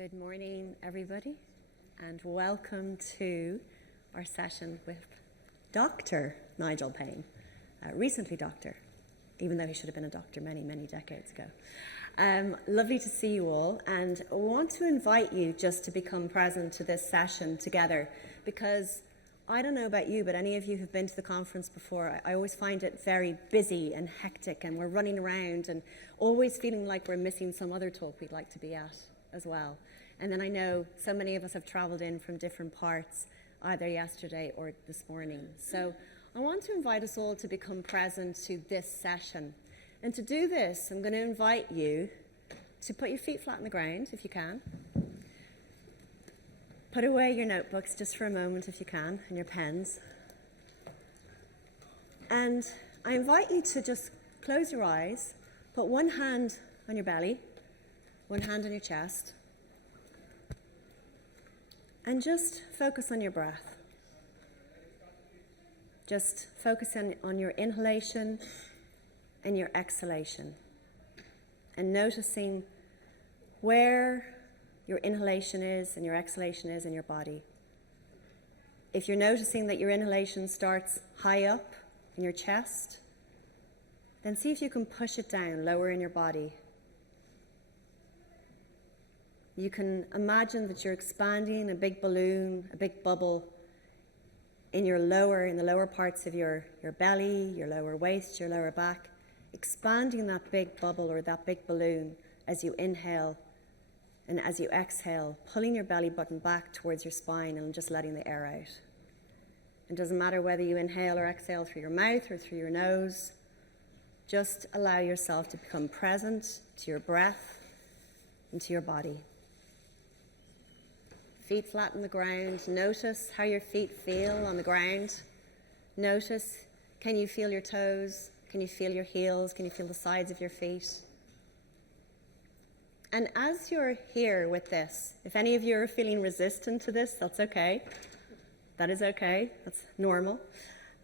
Good morning, everybody, and welcome to our session with Dr. Nigel Paine, recently doctor, even though he should have been a doctor many, many decades ago. Lovely to see you all, and I want to invite you just to become present to this session together, because I don't know about you, but any of you who've been to the conference before, I always find it very busy and hectic, and we're running around and always feeling like we're missing some other talk we'd like to be at as well. And then I know so many of us have traveled in from different parts, either yesterday or this morning. So I want to invite us all to become present to this session. And to do this, I'm going to invite you to put your feet flat on the ground, if you can. Put away your notebooks just for a moment, if you can, and your pens. And I invite you to just close your eyes, put one hand on your belly, one hand on your chest, and just focus on your breath. Just focus on your inhalation and your exhalation, and noticing where your inhalation is and your exhalation is in your body. If you're noticing that your inhalation starts high up in your chest, then see if you can push it down lower in your body. You can imagine that you're expanding a big balloon, a big bubble in the lower parts of your belly, your lower waist, your lower back, expanding that big bubble or that big balloon as you inhale and as you exhale, pulling your belly button back towards your spine and just letting the air out. It doesn't matter whether you inhale or exhale through your mouth or through your nose. Just allow yourself to become present to your breath and to your body. Feet flat on the ground. Notice how your feet feel on the ground. Notice, can you feel your toes? Can you feel your heels? Can you feel the sides of your feet? And as you're here with this, if any of you are feeling resistant to this, that's okay. That is okay. That's normal.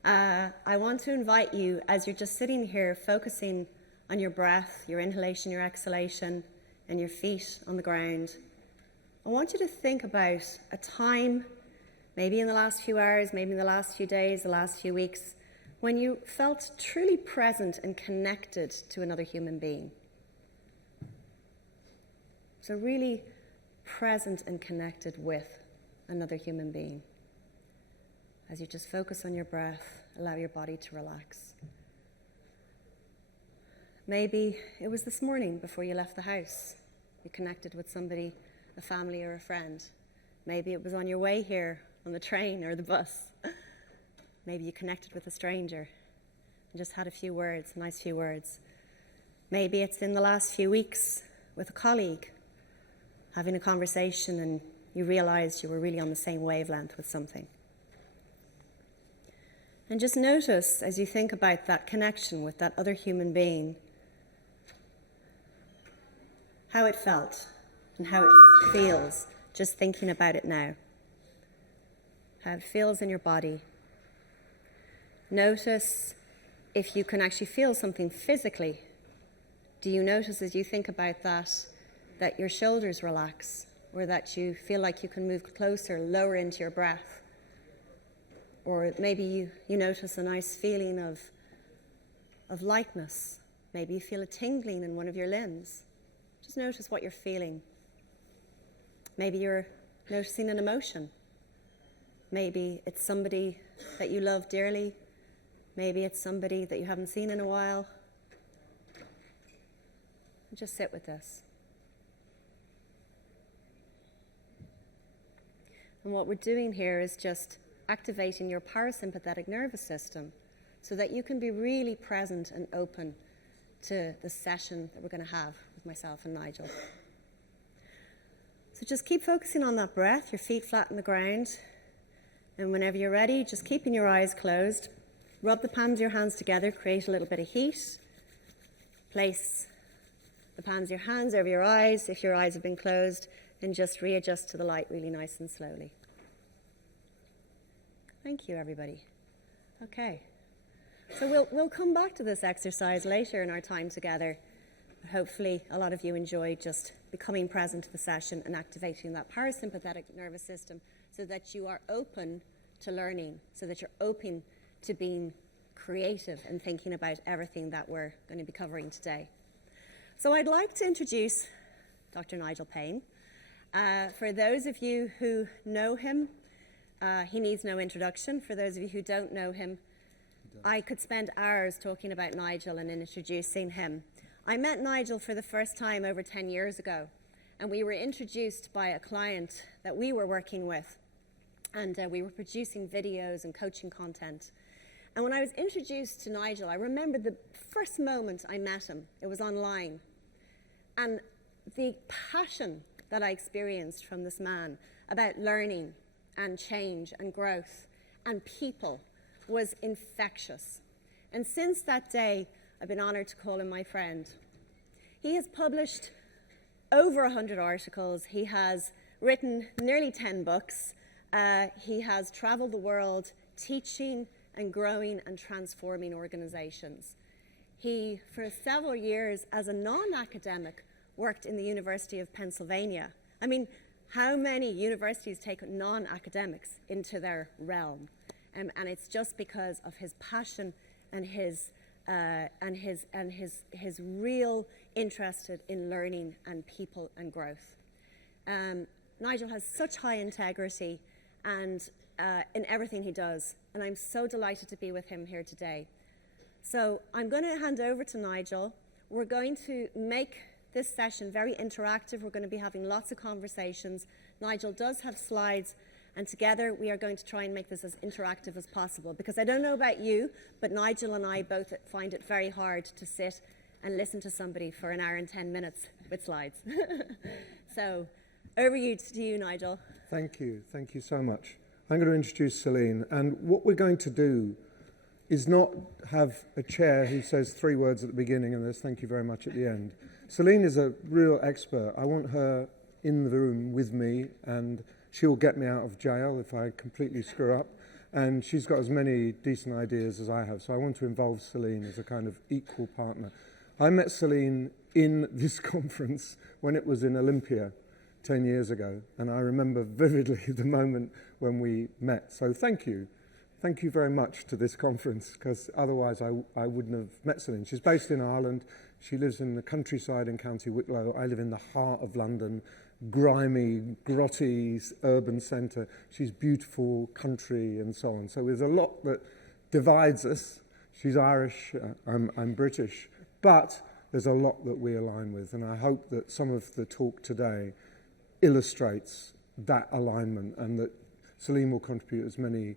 I want to invite you, as you're just sitting here focusing on your breath, your inhalation, your exhalation, and your feet on the ground, I want you to think about a time, maybe in the last few hours, maybe in the last few days, the last few weeks, when you felt truly present and connected to another human being. So really present and connected with another human being. As you just focus on your breath, allow your body to relax. Maybe it was this morning before you left the house. You connected with somebody, a family or a friend. Maybe it was on your way here on the train or the bus. Maybe you connected with a stranger and just had a few words, nice few words. Maybe it's in the last few weeks with a colleague, having a conversation and you realized you were really on the same wavelength with something. And just notice as you think about that connection with that other human being, how it felt and how it feels, just thinking about it now. How it feels in your body. Notice if you can actually feel something physically. Do you notice as you think about that your shoulders relax, or that you feel like you can move closer, lower into your breath? Or maybe you notice a nice feeling of lightness. Maybe you feel a tingling in one of your limbs. Just notice what you're feeling. Maybe you're noticing an emotion. Maybe it's somebody that you love dearly. Maybe it's somebody that you haven't seen in a while. Just sit with this. And what we're doing here is just activating your parasympathetic nervous system so that you can be really present and open to the session that we're going to have with myself and Nigel. So just keep focusing on that breath, your feet flat on the ground. And whenever you're ready, just keeping your eyes closed, rub the palms of your hands together, create a little bit of heat. Place the palms of your hands over your eyes if your eyes have been closed, and just readjust to the light really nice and slowly. Thank you, everybody. Okay. So we'll come back to this exercise later in our time together. Hopefully a lot of you enjoyed just becoming present to the session and activating that parasympathetic nervous system so that you are open to learning, so that you're open to being creative and thinking about everything that we're going to be covering today. So I'd like to introduce Dr. Nigel Paine. For those of you who know him, he needs no introduction. For those of you who don't know him, I could spend hours talking about Nigel and introducing him. I met Nigel for the first time over 10 years ago, and we were introduced by a client that we were working with, and we were producing videos and coaching content. And when I was introduced to Nigel, I remember the first moment I met him. It was online. And the passion that I experienced from this man about learning and change and growth and people was infectious. And since that day, I've been honored to call him my friend. He has published over 100 articles. He has written nearly 10 books. He has traveled the world teaching and growing and transforming organizations. He, for several years as a non-academic, worked in the University of Pennsylvania. I mean, how many universities take non-academics into their realm? And it's just because of his passion and his real interest in learning and people and growth. Nigel has such high integrity and in everything he does, and I'm so delighted to be with him here today. So I'm going to hand over to Nigel. We're going to make this session very interactive. We're going to be having lots of conversations. Nigel does have slides, and together we are going to try and make this as interactive as possible, because I don't know about you, but Nigel and I both find it very hard to sit and listen to somebody for an hour and 10 minutes with slides. So over to you, Nigel. Thank you so much. I'm going to introduce Celine, and what we're going to do is not have a chair who says 3 words at the beginning and there's thank you very much at the end. Celine is a real expert. I want her in the room with me, and she'll get me out of jail if I completely screw up, and she's got as many decent ideas as I have, so I want to involve Celine as a kind of equal partner. I met Celine in this conference when it was in Olympia 10 years ago, and I remember vividly the moment when we met. So thank you very much to this conference, because otherwise I wouldn't have met Celine. She's based in Ireland. She lives in the countryside in County Wicklow. I live in the heart of London, grimy, grotty urban centre. She's beautiful country and so on. So there's a lot that divides us. She's Irish, I'm British, but there's a lot that we align with, and I hope that some of the talk today illustrates that alignment, and that Celine will contribute as many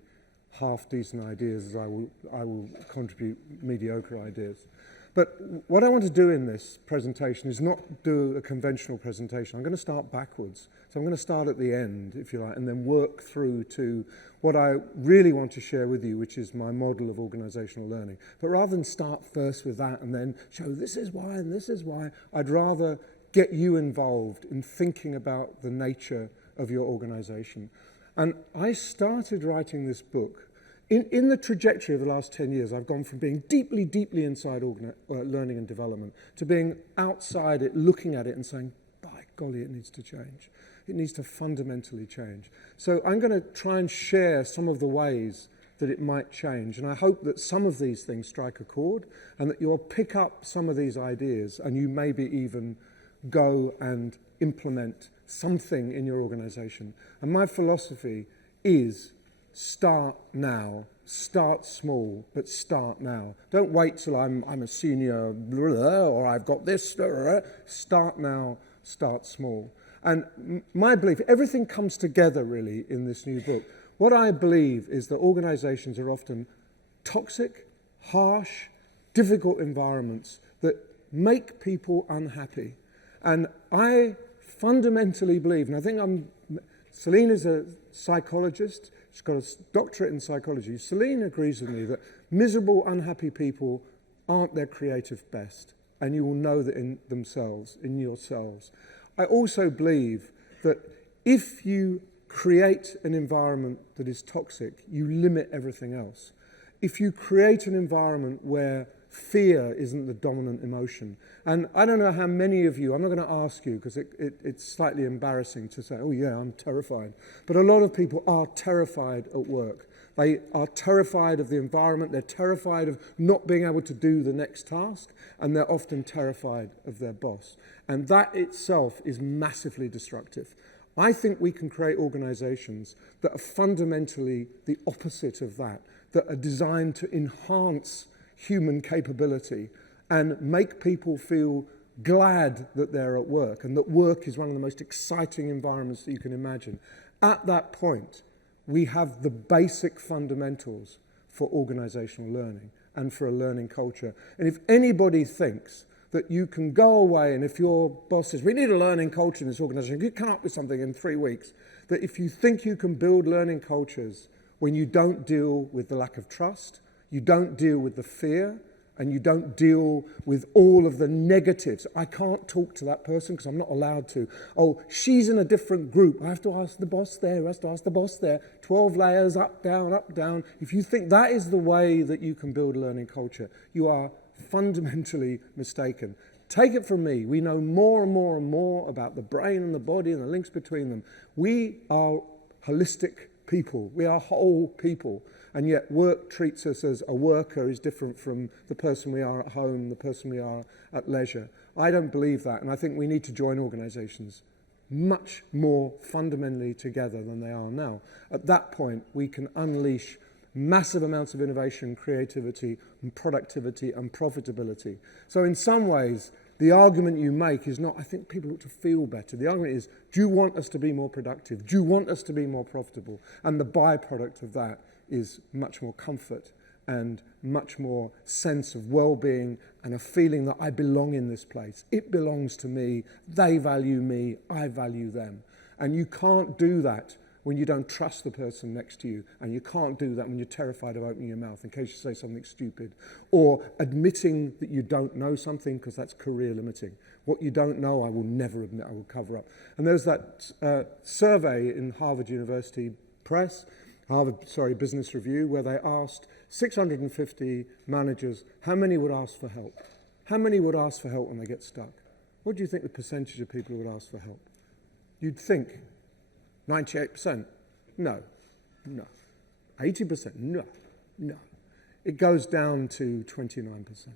half-decent ideas as I will contribute mediocre ideas. But what I want to do in this presentation is not do a conventional presentation. I'm going to start backwards. So I'm going to start at the end, if you like, and then work through to what I really want to share with you, which is my model of organizational learning. But rather than start first with that and then show this is why and this is why, I'd rather get you involved in thinking about the nature of your organization. And I started writing this book. In the trajectory of the last 10 years, I've gone from being deeply, deeply inside learning and development to being outside it, looking at it and saying, by golly, it needs to change. It needs to fundamentally change. So I'm going to try and share some of the ways that it might change. And I hope that some of these things strike a chord, and that you'll pick up some of these ideas, and you maybe even go and implement something in your organization. And my philosophy is start now, start small, but start now. Don't wait till I'm a senior or I've got this. Start now, start small. And my belief, everything comes together really in this new book. What I believe is that organizations are often toxic, harsh, difficult environments that make people unhappy. And I fundamentally believe, and I think Celine is a psychologist, she's got a doctorate in psychology. Celine agrees with me that miserable, unhappy people aren't their creative best, and you will know that in themselves, in yourselves. I also believe that if you create an environment that is toxic, you limit everything else. If you create an environment where fear isn't the dominant emotion. And I don't know how many of you, I'm not going to ask you because it's slightly embarrassing to say, oh yeah, I'm terrified. But a lot of people are terrified at work. They are terrified of the environment, they're terrified of not being able to do the next task, and they're often terrified of their boss. And that itself is massively destructive. I think we can create organisations that are fundamentally the opposite of that are designed to enhance human capability and make people feel glad that they're at work and that work is one of the most exciting environments that you can imagine. At that point, we have the basic fundamentals for organisational learning and for a learning culture. And if anybody thinks that you can go away and if your boss says, we need a learning culture in this organisation, you come up with something in 3 weeks, that if you think you can build learning cultures when you don't deal with the lack of trust, you don't deal with the fear, and you don't deal with all of the negatives. I can't talk to that person because I'm not allowed to. Oh, she's in a different group. I have to ask the boss there, I have to ask the boss there. 12 layers, up, down, up, down. If you think that is the way that you can build a learning culture, you are fundamentally mistaken. Take it from me. We know more and more and more about the brain and the body and the links between them. We are holistic people. We are whole people. And yet work treats us as a worker is different from the person we are at home, the person we are at leisure. I don't believe that, and I think we need to join organisations much more fundamentally together than they are now. At that point, we can unleash massive amounts of innovation, creativity, and productivity and profitability. So in some ways, the argument you make is not, I think people ought to feel better. The argument is, do you want us to be more productive? Do you want us to be more profitable? And the byproduct of that is much more comfort and much more sense of well-being and a feeling that I belong in this place. It belongs to me. They value me. I value them. And you can't do that when you don't trust the person next to you, and you can't do that when you're terrified of opening your mouth in case you say something stupid, or admitting that you don't know something, because that's career limiting. What you don't know, I will never admit, I will cover up. And there's that survey in Harvard University Press, Business Review, where they asked 650 managers how many would ask for help. How many would ask for help when they get stuck? What do you think the percentage of people who would ask for help? You'd think 98%? No. 80%? No. It goes down to 29%.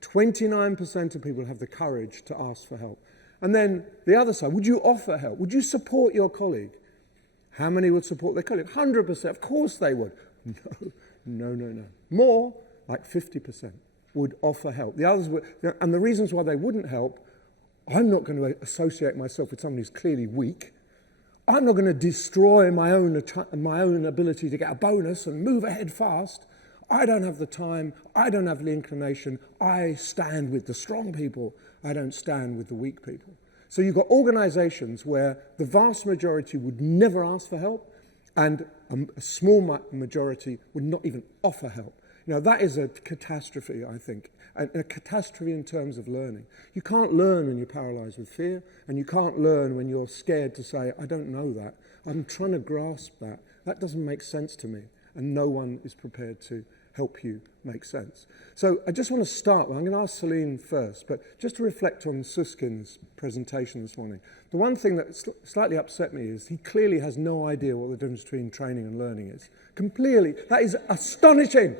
29% of people have the courage to ask for help. And then the other side, would you offer help? Would you support your colleague? How many would support their colleague? 100%. Of course they would. No. More, like 50%, would offer help. The others would, and the reasons why they wouldn't help, I'm not going to associate myself with someone who's clearly weak. I'm not going to destroy my own ability to get a bonus and move ahead fast. I don't have the time. I don't have the inclination. I stand with the strong people. I don't stand with the weak people. So you've got organisations where the vast majority would never ask for help, and a small majority would not even offer help. Now, that is a catastrophe, I think, a catastrophe in terms of learning. You can't learn when you're paralysed with fear, and you can't learn when you're scared to say, I don't know that. I'm trying to grasp that. That doesn't make sense to me, and no one is prepared to help you make sense. So I just want to start with, I'm going to ask Celine first, but just to reflect on Suskin's presentation this morning. The one thing that slightly upset me is he clearly has no idea what the difference between training and learning is. Completely. That is astonishing.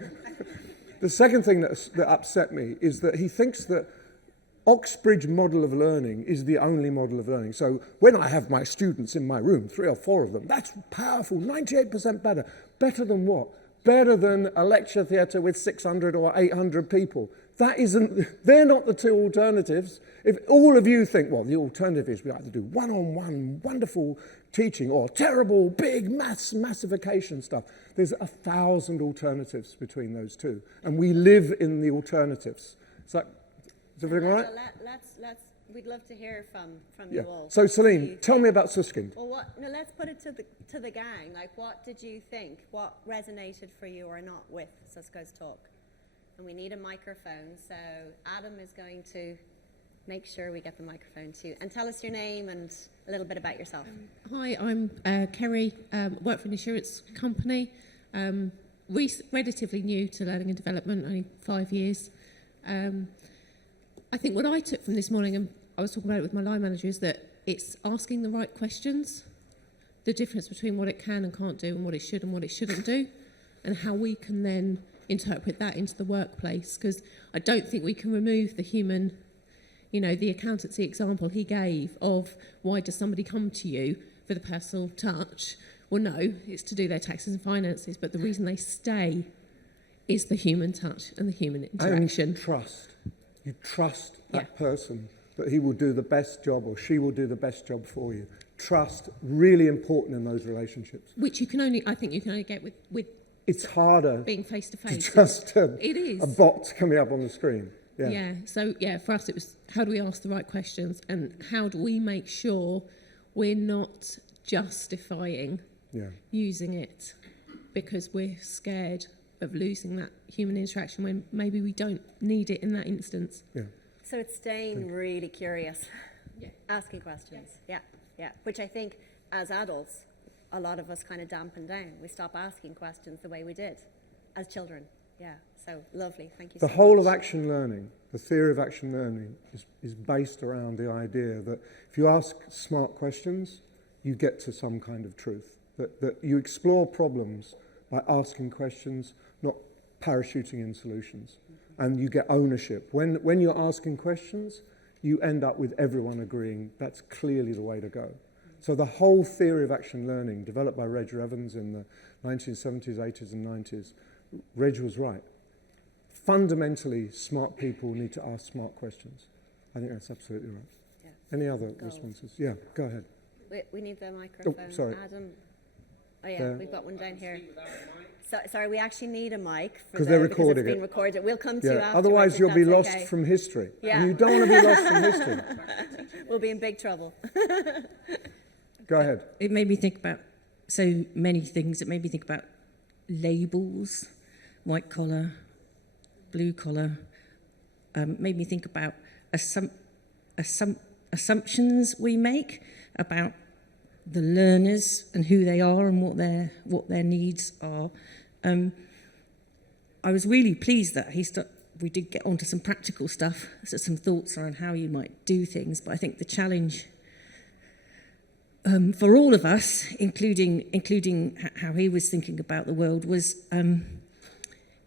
The second thing that upset me is that he thinks that Oxbridge model of learning is the only model of learning. So when I have my students in my room, 3 or 4 of them, that's powerful, 98% better. Better than what? Better than a lecture theatre with 600 or 800 people. They're not the two alternatives. If all of you think, well, the alternative is we either do one-on-one wonderful teaching or terrible big massification stuff. There's 1,000 alternatives between those two. And we live in the alternatives. So, is everything all right? We'd love to hear from you all. So Celine, tell me about Susskind. Well, let's put it to the gang. Like, what did you think? What resonated for you or not with Sussko's talk? And we need a microphone, so Adam is going to make sure we get the microphone too. And tell us your name and a little bit about yourself. Hi, I'm Kerry, work for an insurance company. Relatively new to learning and development, only 5 years. I think what I took from this morning, and I was talking about it with my line manager, is that it's asking the right questions, the difference between what it can and can't do and what it should and what it shouldn't do, and how we can then interpret that into the workplace. Because I don't think we can remove the human, the accountancy example he gave of why does somebody come to you for the personal touch? Well, no, it's to do their taxes and finances, but the reason they stay is the human touch and the human interaction. And trust. You trust that person that he will do the best job or she will do the best job for you. Trust, really important in those relationships. Which I think you can only get with it's harder being face to face. To trust it is a bot coming up on the screen. Yeah. So for us it was how do we ask the right questions and how do we make sure we're not justifying using it because we're scared of losing that human interaction when maybe we don't need it in that instance. Yeah. So it's staying really curious, asking questions. Yeah, which I think as adults, a lot of us kind of dampen down. We stop asking questions the way we did as children. Yeah, so lovely. Thank you so much. The whole of action learning, the theory of action learning is based around the idea that if you ask smart questions, you get to some kind of truth. That you explore problems by asking questions, not parachuting in solutions. And you get ownership. When you're asking questions, you end up with everyone agreeing that's clearly the way to go. So the whole theory of action learning, developed by Reg Evans in the 1970s, 80s and 90s, Reg was right. Fundamentally, smart people need to ask smart questions. I think that's absolutely right. Yeah. Any other responses? Yeah, go ahead. We need the microphone. Oh, sorry. Adam. Oh yeah, we've got one down here. Sorry, we actually need a mic because they're recording because it's been recorded. We'll come to you afterwards. Otherwise, you'll be lost from history. Yeah. And you don't want to be lost from history. We'll be in big trouble. Go ahead. It made me think about so many things. It made me think about labels, white collar, blue collar. Made me think about assumptions we make about the learners and who they are and what their needs are. I was really pleased that we did get onto some practical stuff, so some thoughts around how you might do things. But I think the challenge for all of us, including how he was thinking about the world, was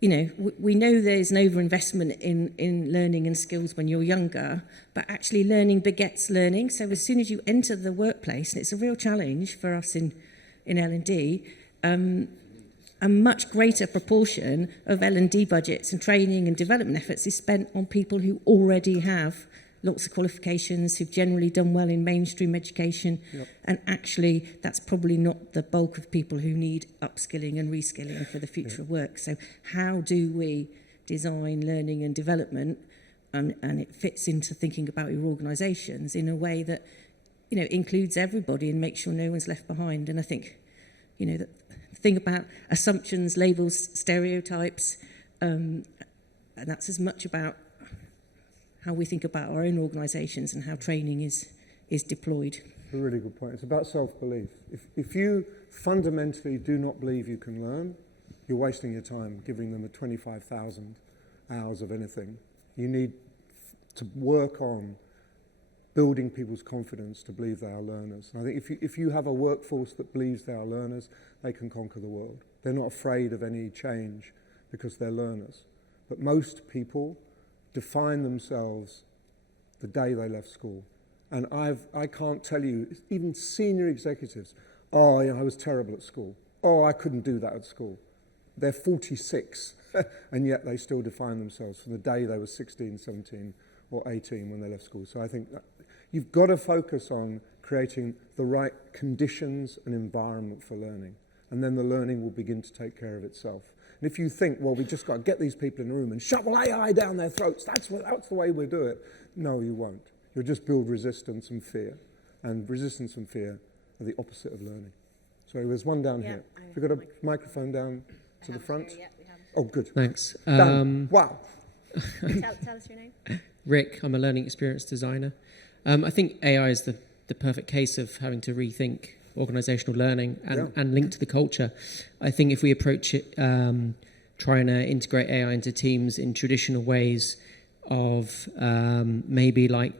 we know there's an overinvestment in learning and skills when you're younger, but actually learning begets learning. So as soon as you enter the workplace, and it's a real challenge for us in L&D, a much greater proportion of L&D budgets and training and development efforts is spent on people who already have lots of qualifications, who've generally done well in mainstream education, and actually that's probably not the bulk of people who need upskilling and reskilling for the future of work. So how do we design learning and development, and it fits into thinking about your organisations in a way that includes everybody and makes sure no one's left behind. And I think the thing about assumptions, labels, stereotypes, and that's as much about how we think about our own organisations and how training is deployed. A really good point. It's about self-belief. If you fundamentally do not believe you can learn, you're wasting your time giving them 25,000 hours of anything. You need to work on building people's confidence to believe they are learners. And I think if you have a workforce that believes they are learners, they can conquer the world. They're not afraid of any change because they're learners. But most people define themselves the day they left school. And I can't tell you, even senior executives, I was terrible at school. I couldn't do that at school. They're 46, and yet they still define themselves from the day they were 16, 17, or 18 when they left school. So I think that you've got to focus on creating the right conditions and environment for learning. And then the learning will begin to take care of itself. And if you think, well, we just got to get these people in a room and shovel AI down their throats, that's the way we'll do it. No, you won't. You'll just build resistance and fear. And resistance and fear are the opposite of learning. So there's one down here. Have you got a microphone down to the front? Here, we have. Oh, good. Thanks. Wow. Tell us your name. Rick, I'm a learning experience designer. I think AI is the perfect case of having to rethink organisational learning and link to the culture. I think if we approach it trying to integrate AI into teams in traditional ways, of maybe like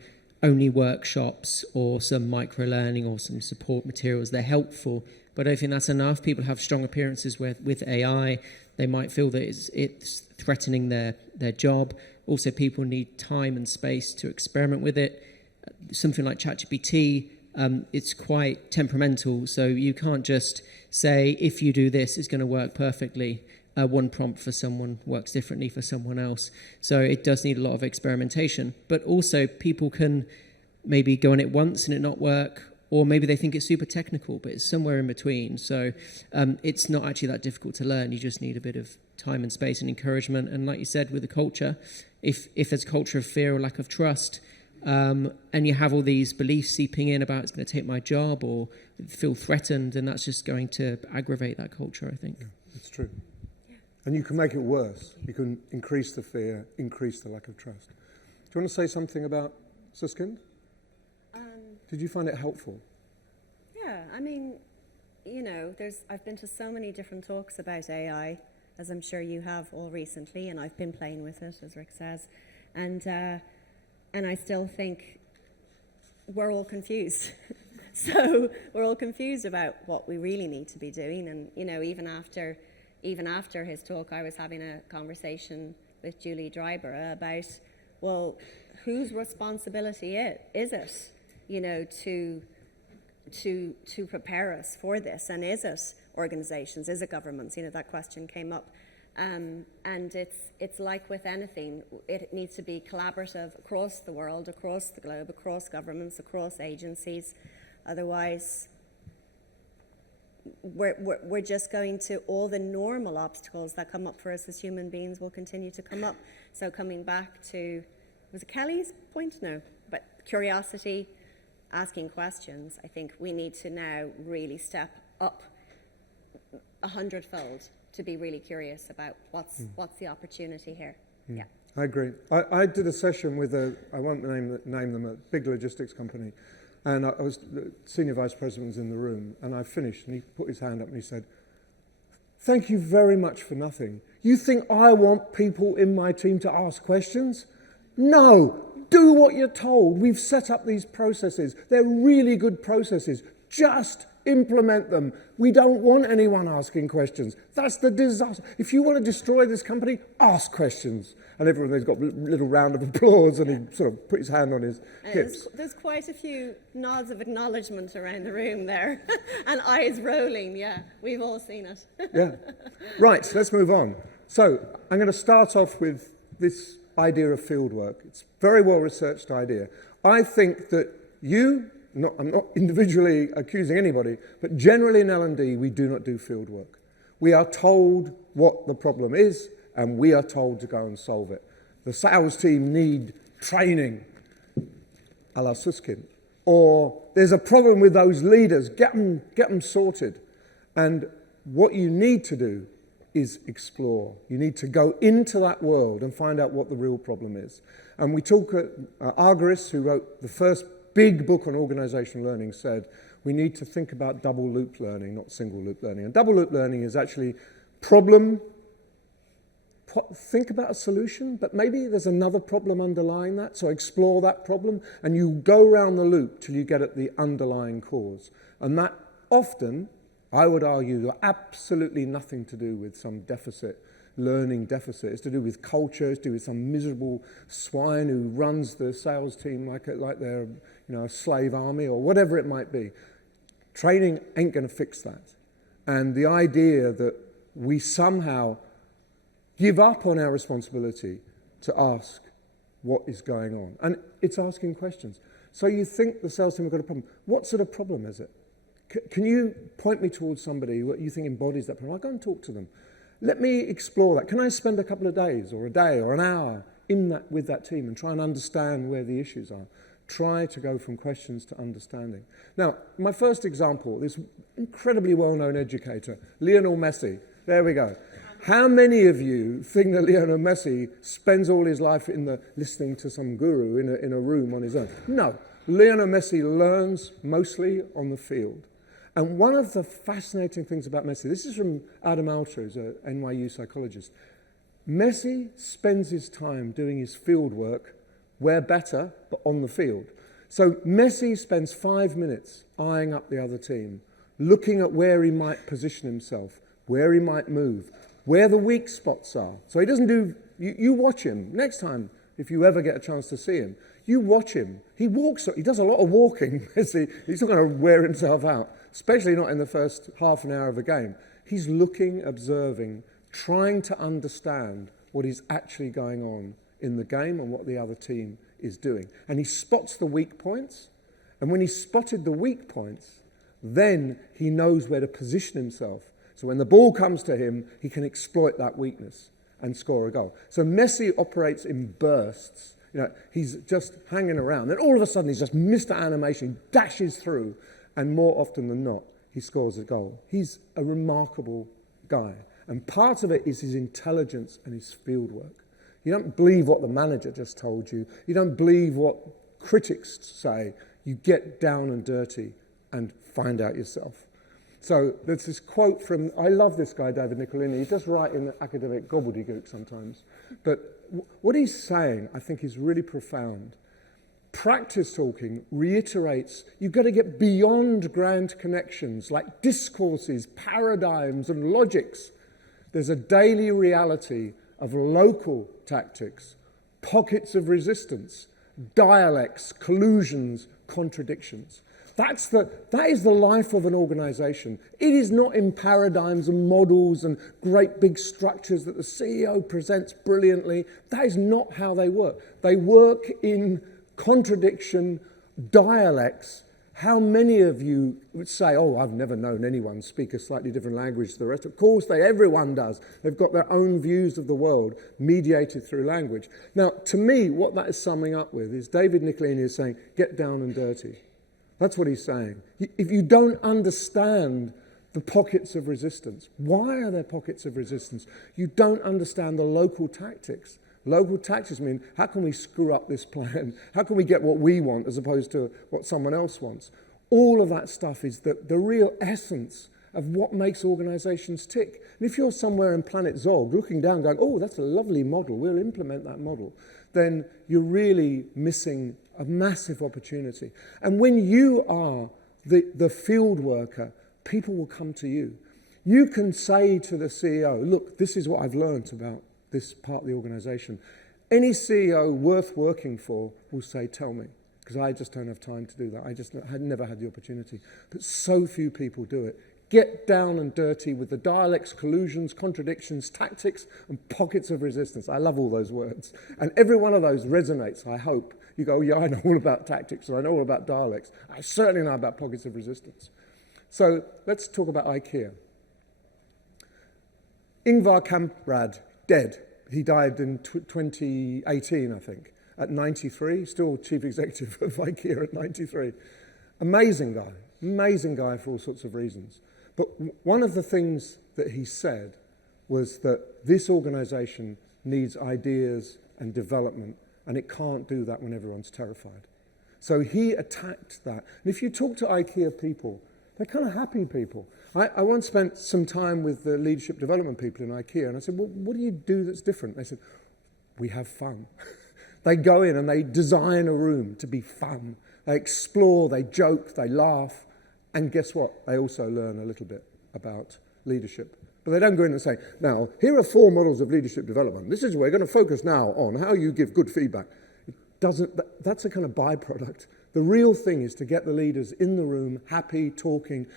only workshops or some micro learning or some support materials. They're helpful, but I don't think that's enough. People have strong appearances with AI. They might feel that it's threatening their job. Also, people need time and space to experiment with it. Something like ChatGPT, it's quite temperamental, so you can't just say, if you do this, it's going to work perfectly. One prompt for someone works differently for someone else. So it does need a lot of experimentation. But also, people can maybe go on it once and it not work, or maybe they think it's super technical, but it's somewhere in between. So it's not actually that difficult to learn. You just need a bit of time and space and encouragement. And like you said, with the culture, if there's a culture of fear or lack of trust, and you have all these beliefs seeping in about it's going to take my job or feel threatened, and that's just going to aggravate that culture, I think. Yeah, it's true. And you can make it worse. You can increase the fear, increase the lack of trust. Do you want to say something about Suskind? Did you find it helpful? Yeah, I mean, you know, I've been to so many different talks about AI, as I'm sure you have all recently, and I've been playing with it, as Rick says. And I still think we're all confused. So we're all confused about what we really need to be doing. And, you know, even after his talk, I was having a conversation with Julie Dryber about, well, whose responsibility is it, you know, to prepare us for this? And is it organizations? Is it governments? You know, that question came up. And it's like with anything, it needs to be collaborative across the world, across the globe, across governments, across agencies. Otherwise, we're just going to, all the normal obstacles that come up for us as human beings will continue to come up. So coming back to, was it Kelly's point? No, but curiosity, asking questions. I think we need to now really step up 100-fold to be really curious about what's the opportunity here. Yeah. I agree. I did a session with I won't name them, a big logistics company. And I was, the senior vice president was in the room, and I finished, and he put his hand up and he said, "Thank you very much for nothing. You think I want people in my team to ask questions? No, do what you're told. We've set up these processes. They're really good processes. Just implement them. We don't want anyone asking questions. That's the disaster. If you want to destroy this company, ask questions." And everyone's got a little round of applause, and he sort of put his hand on his hips. There's quite a few nods of acknowledgement around the room there, and eyes rolling. Yeah, we've all seen it. Yeah. Right, so let's move on. So I'm going to start off with this idea of fieldwork. It's a very well-researched idea. I think that I'm not individually accusing anybody, but generally in L&D, we do not do fieldwork. We are told what the problem is, and we are told to go and solve it. The sales team need training, a la Suskind. Or there's a problem with those leaders, get them sorted. And what you need to do is explore. You need to go into that world and find out what the real problem is. And we talk at Argyris, who wrote the first big book on organisational learning, said we need to think about double loop learning, not single loop learning. And double loop learning is actually think about a solution, but maybe there's another problem underlying that, so explore that problem, and you go round the loop till you get at the underlying cause. And that often, I would argue, got absolutely nothing to do with some learning deficit. It's to do with culture, it's to do with some miserable swine who runs the sales team like they're a slave army or whatever it might be. Training ain't going to fix that. And the idea that we somehow give up on our responsibility to ask what is going on. And it's asking questions. So you think the sales team have got a problem. What sort of problem is it? Can you point me towards somebody what you think embodies that problem? I'll go and talk to them. Let me explore that. Can I spend a couple of days or a day or an hour with that team and try and understand where the issues are? Try to go from questions to understanding. Now, my first example, this incredibly well-known educator, Lionel Messi. There we go. How many of you think that Lionel Messi spends all his life listening to some guru in a room on his own? No. Lionel Messi learns mostly on the field. And one of the fascinating things about Messi, this is from Adam Alter, who's an NYU psychologist. Messi spends his time doing his field work, where better, but on the field. So Messi spends 5 minutes eyeing up the other team, looking at where he might position himself, where he might move, where the weak spots are. So he doesn't do, you watch him. Next time, if you ever get a chance to see him, you watch him. He does a lot of walking. He's not going to wear himself out, especially not in the first half an hour of a game. He's looking, observing, trying to understand what is actually going on in the game and what the other team is doing. And he spots the weak points. And when he's spotted the weak points, then he knows where to position himself. So when the ball comes to him, he can exploit that weakness and score a goal. So Messi operates in bursts. He's just hanging around. Then all of a sudden, he's just Mr. Animation, he dashes through, and more often than not, he scores a goal. He's a remarkable guy. And part of it is his intelligence and his field work. You don't believe what the manager just told you. You don't believe what critics say. You get down and dirty and find out yourself. So there's this quote from, I love this guy, David Nicolini. He does write in the academic gobbledygook sometimes. But what he's saying, I think, is really profound. Practice talking reiterates you've got to get beyond grand connections like discourses, paradigms, and logics. There's a daily reality of local tactics, pockets of resistance, dialects, collusions, contradictions. That is the life of an organisation. It is not in paradigms and models and great big structures that the CEO presents brilliantly. That is not how they work. They work in contradiction, dialects. How many of you would say, oh, I've never known anyone speak a slightly different language to the rest? Of course, everyone does. They've got their own views of the world mediated through language. Now, to me, what that is summing up with is David Nicolini is saying, get down and dirty. That's what he's saying. If you don't understand the pockets of resistance, why are there pockets of resistance? You don't understand the local tactics. Local tactics mean, how can we screw up this plan? How can we get what we want as opposed to what someone else wants? All of that stuff is the real essence of what makes organisations tick. And if you're somewhere in Planet Zog looking down going, oh, that's a lovely model, we'll implement that model, then you're really missing a massive opportunity. And when you are the field worker, people will come to you. You can say to the CEO, look, this is what I've learned about this part of the organisation. Any CEO worth working for will say, tell me, because I just don't have time to do that. I never had the opportunity. But so few people do it. Get down and dirty with the dialects, collusions, contradictions, tactics, and pockets of resistance. I love all those words. And every one of those resonates, I hope. You go, yeah, I know all about tactics, or I know all about dialects. I certainly know about pockets of resistance. So let's talk about IKEA. Ingvar Kamprad, dead. He died in 2018, I think, at 93, still chief executive of IKEA at 93. Amazing guy for all sorts of reasons. But one of the things that he said was that this organisation needs ideas and development, and it can't do that when everyone's terrified. So he attacked that. And if you talk to IKEA people, they're kind of happy people. I once spent some time with the leadership development people in IKEA, and I said, well, what do you do that's different? They said, we have fun. They go in and they design a room to be fun. They explore, they joke, they laugh, and guess what? They also learn a little bit about leadership. But they don't go in and say, now, here are 4 models of leadership development. This is, we're going to focus now on how you give good feedback. That's a kind of byproduct. The real thing is to get the leaders in the room, happy, talking,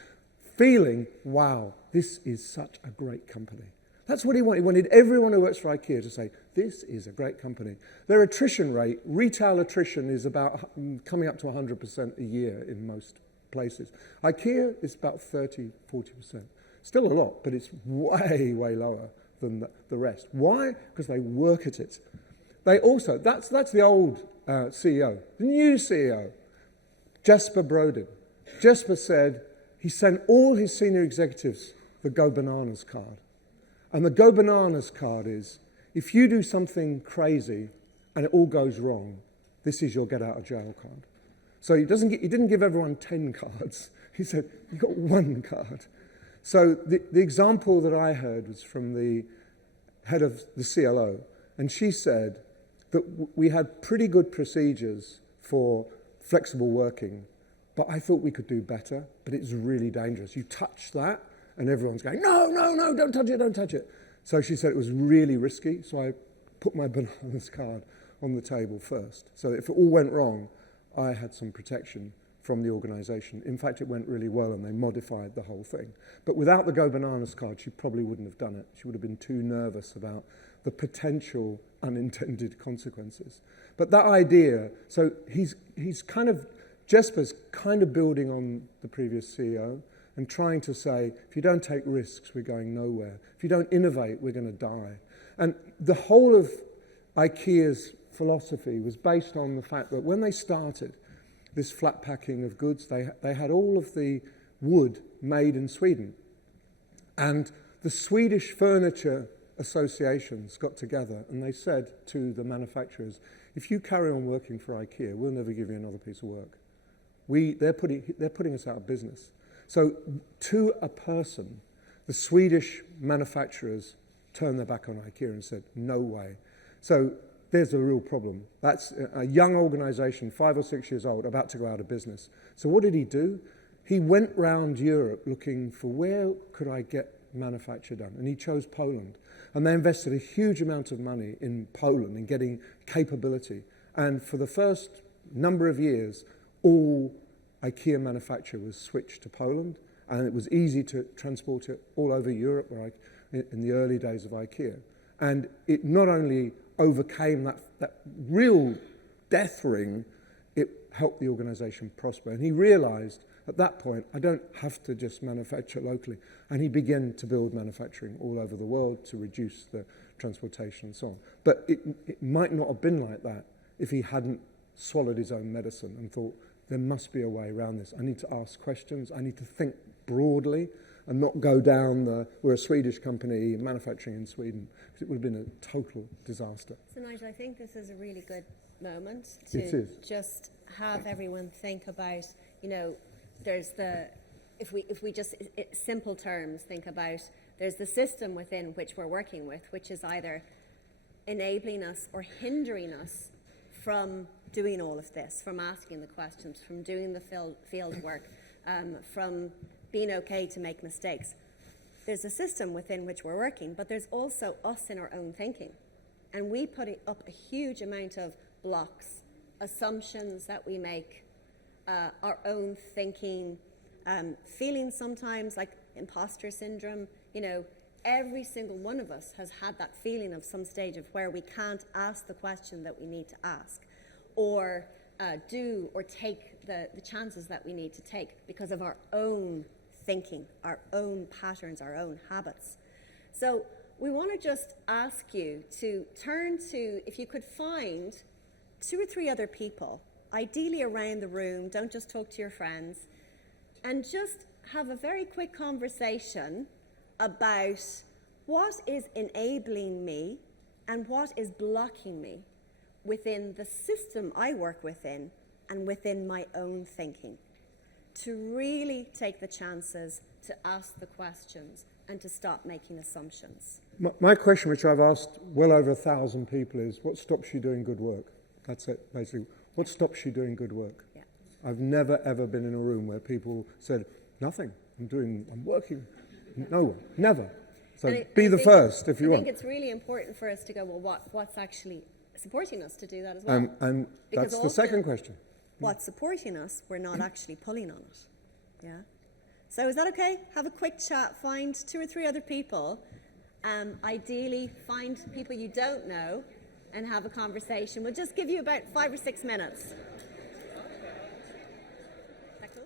feeling, wow, this is such a great company. That's what he wanted. He wanted everyone who works for IKEA to say, this is a great company. Their attrition rate, retail attrition, is about coming up to 100% a year in most places. IKEA is about 30, 40%. Still a lot, but it's way, way lower than the rest. Why? Because they work at it. They also, that's the old CEO. The new CEO, Jesper Brodin. Jesper said he sent all his senior executives the Go Bananas card. And the Go Bananas card is, if you do something crazy and it all goes wrong, this is your get out of jail card. So he didn't give everyone 10 cards. He said, you got 1 card. So the example that I heard was from the head of the CLO, and she said that we had pretty good procedures for flexible working, but I thought we could do better, but it's really dangerous. You touch that, and everyone's going, no, no, no, don't touch it, don't touch it. So she said it was really risky, so I put my bananas card on the table first. So if it all went wrong, I had some protection from the organisation. In fact, it went really well, and they modified the whole thing. But without the Go Bananas card, she probably wouldn't have done it. She would have been too nervous about the potential unintended consequences. But that idea, so he's kind of, Jesper's kind of building on the previous CEO and trying to say, if you don't take risks, we're going nowhere. If you don't innovate, we're going to die. And the whole of IKEA's philosophy was based on the fact that when they started this flat packing of goods, they had all of the wood made in Sweden. And the Swedish furniture associations got together and they said to the manufacturers, if you carry on working for IKEA, we'll never give you another piece of work. They're putting us out of business. So to a person, the Swedish manufacturers turned their back on IKEA and said, no way. So there's a real problem. That's a young organisation, 5 or 6 years old, about to go out of business. So what did he do? He went round Europe looking for where could I get manufacture done, and he chose Poland. And they invested a huge amount of money in Poland in getting capability. And for the first number of years, all IKEA manufacture was switched to Poland, and it was easy to transport it all over Europe in the early days of IKEA. And it not only overcame that real death ring, it helped the organisation prosper. And he realised at that point, I don't have to just manufacture locally. And he began to build manufacturing all over the world to reduce the transportation and so on. But it might not have been like that if he hadn't swallowed his own medicine and thought, there must be a way around this. I need to ask questions. I need to think broadly and not go down we're a Swedish company manufacturing in Sweden, because it would have been a total disaster. So Nigel, I think this is a really good moment to just have everyone think about, there's if we just, simple terms, think about, there's the system within which we're working with, which is either enabling us or hindering us from doing all of this, from asking the questions, from doing the field work, from being okay to make mistakes. There's a system within which we're working, but there's also us in our own thinking. And we put up a huge amount of blocks, assumptions that we make, our own thinking, feeling sometimes like imposter syndrome. Every single one of us has had that feeling of some stage of where we can't ask the question that we need to ask, or do or take the chances that we need to take because of our own thinking, our own patterns, our own habits. So we want to just ask you to turn to, if you could find 2 or 3 other people, ideally around the room, don't just talk to your friends, and just have a very quick conversation about what is enabling me and what is blocking me within the system I work within and within my own thinking. To really take the chances to ask the questions and to stop making assumptions. My question, which I've asked well over 1,000 people, is what stops you doing good work? That's it, basically. What stops you doing good work? Yeah. I've never, ever been in a room where people said, nothing, I'm working. No one, never. So be the first if you want. I think it's really important for us to go, well, what's actually supporting us to do that as well? And that's the second question. What's supporting us, we're not actually pulling on it. Yeah. So is that okay? Have a quick chat, find 2 or 3 other people. Ideally, find people you don't know and have a conversation. We'll just give you about 5 or 6 minutes. Is that cool?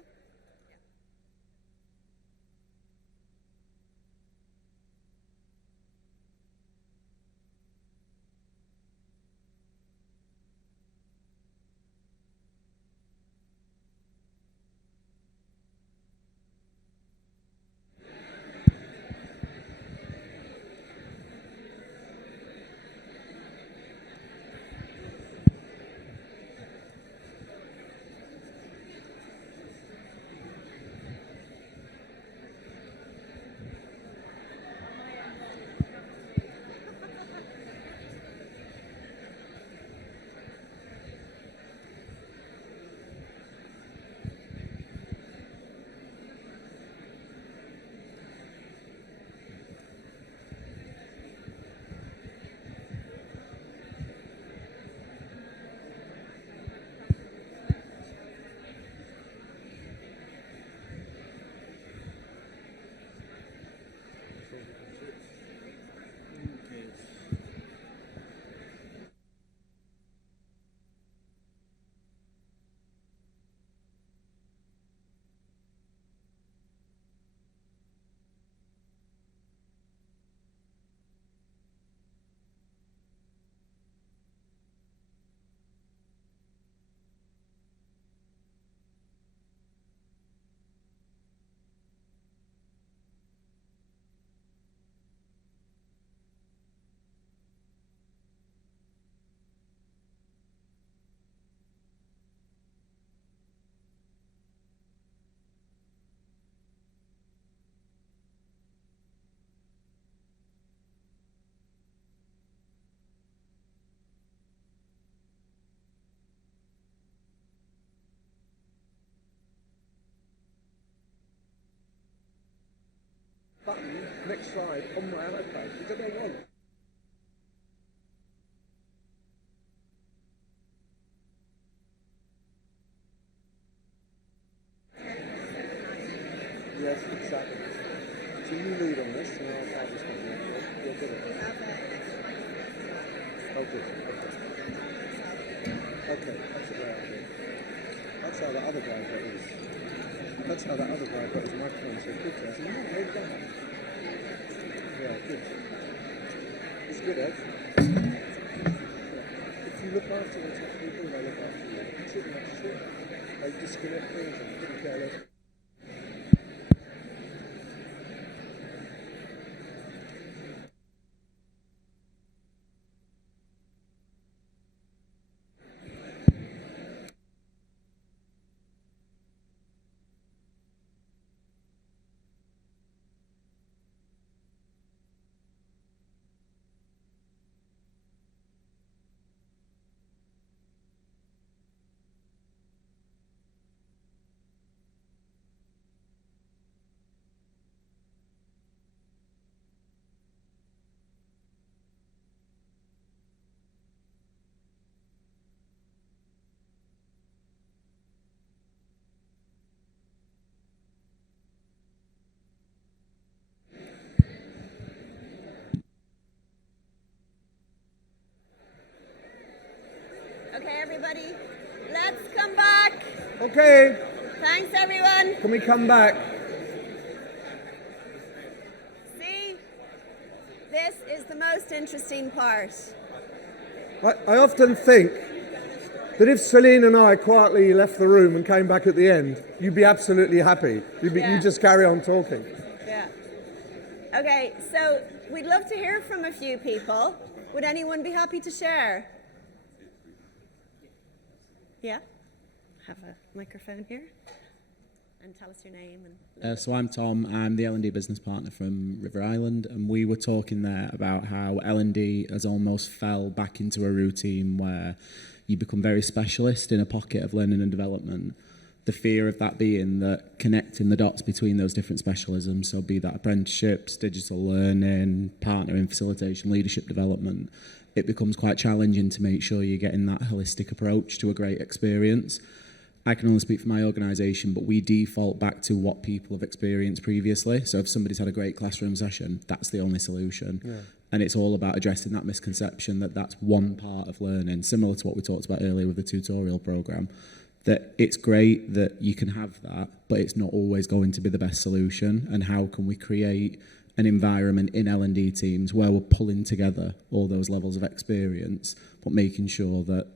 slide on my iPad, which I don't want. Yes, exactly. So you lead on this, and I'll just want you're good at it. Oh, good. Okay, that's a great idea. That's how the other guy got his. That's how that other guy got his microphone so quickly. I said, no, hold on. Yeah, good. It's good, Ed. If you look after the tough people, they look after you. It's pretty much true. They disconnect things and couldn't care less. Okay, everybody, let's come back. Okay, Thanks, everyone. can we come back? See, this is the most interesting part. I often think that if Celine and I quietly left the room and came back at the end, you'd be absolutely happy. You'd just carry on talking. Yeah. Okay, so we'd love to hear from a few people. Would anyone be happy to share? Yeah? Have a microphone here. And tell us your name. So I'm Tom. I'm the L&D business partner from River Island, and we were talking there about how L&D has almost fell back into a routine where you become very specialist in a pocket of learning and development. The fear of that being that connecting the dots between those different specialisms, so be that apprenticeships, digital learning, partnering, facilitation, leadership development, it becomes quite challenging to make sure you're getting that holistic approach to a great experience. I can only speak for my organisation, but we default back to what people have experienced previously. So if somebody's had a great classroom session, that's the only solution. Yeah. And it's all about addressing that misconception that that's one part of learning, similar to what we talked about earlier with the tutorial programme, that it's great that you can have that, but it's not always going to be the best solution. And how can we create an environment in L&D teams where we're pulling together all those levels of experience, but making sure that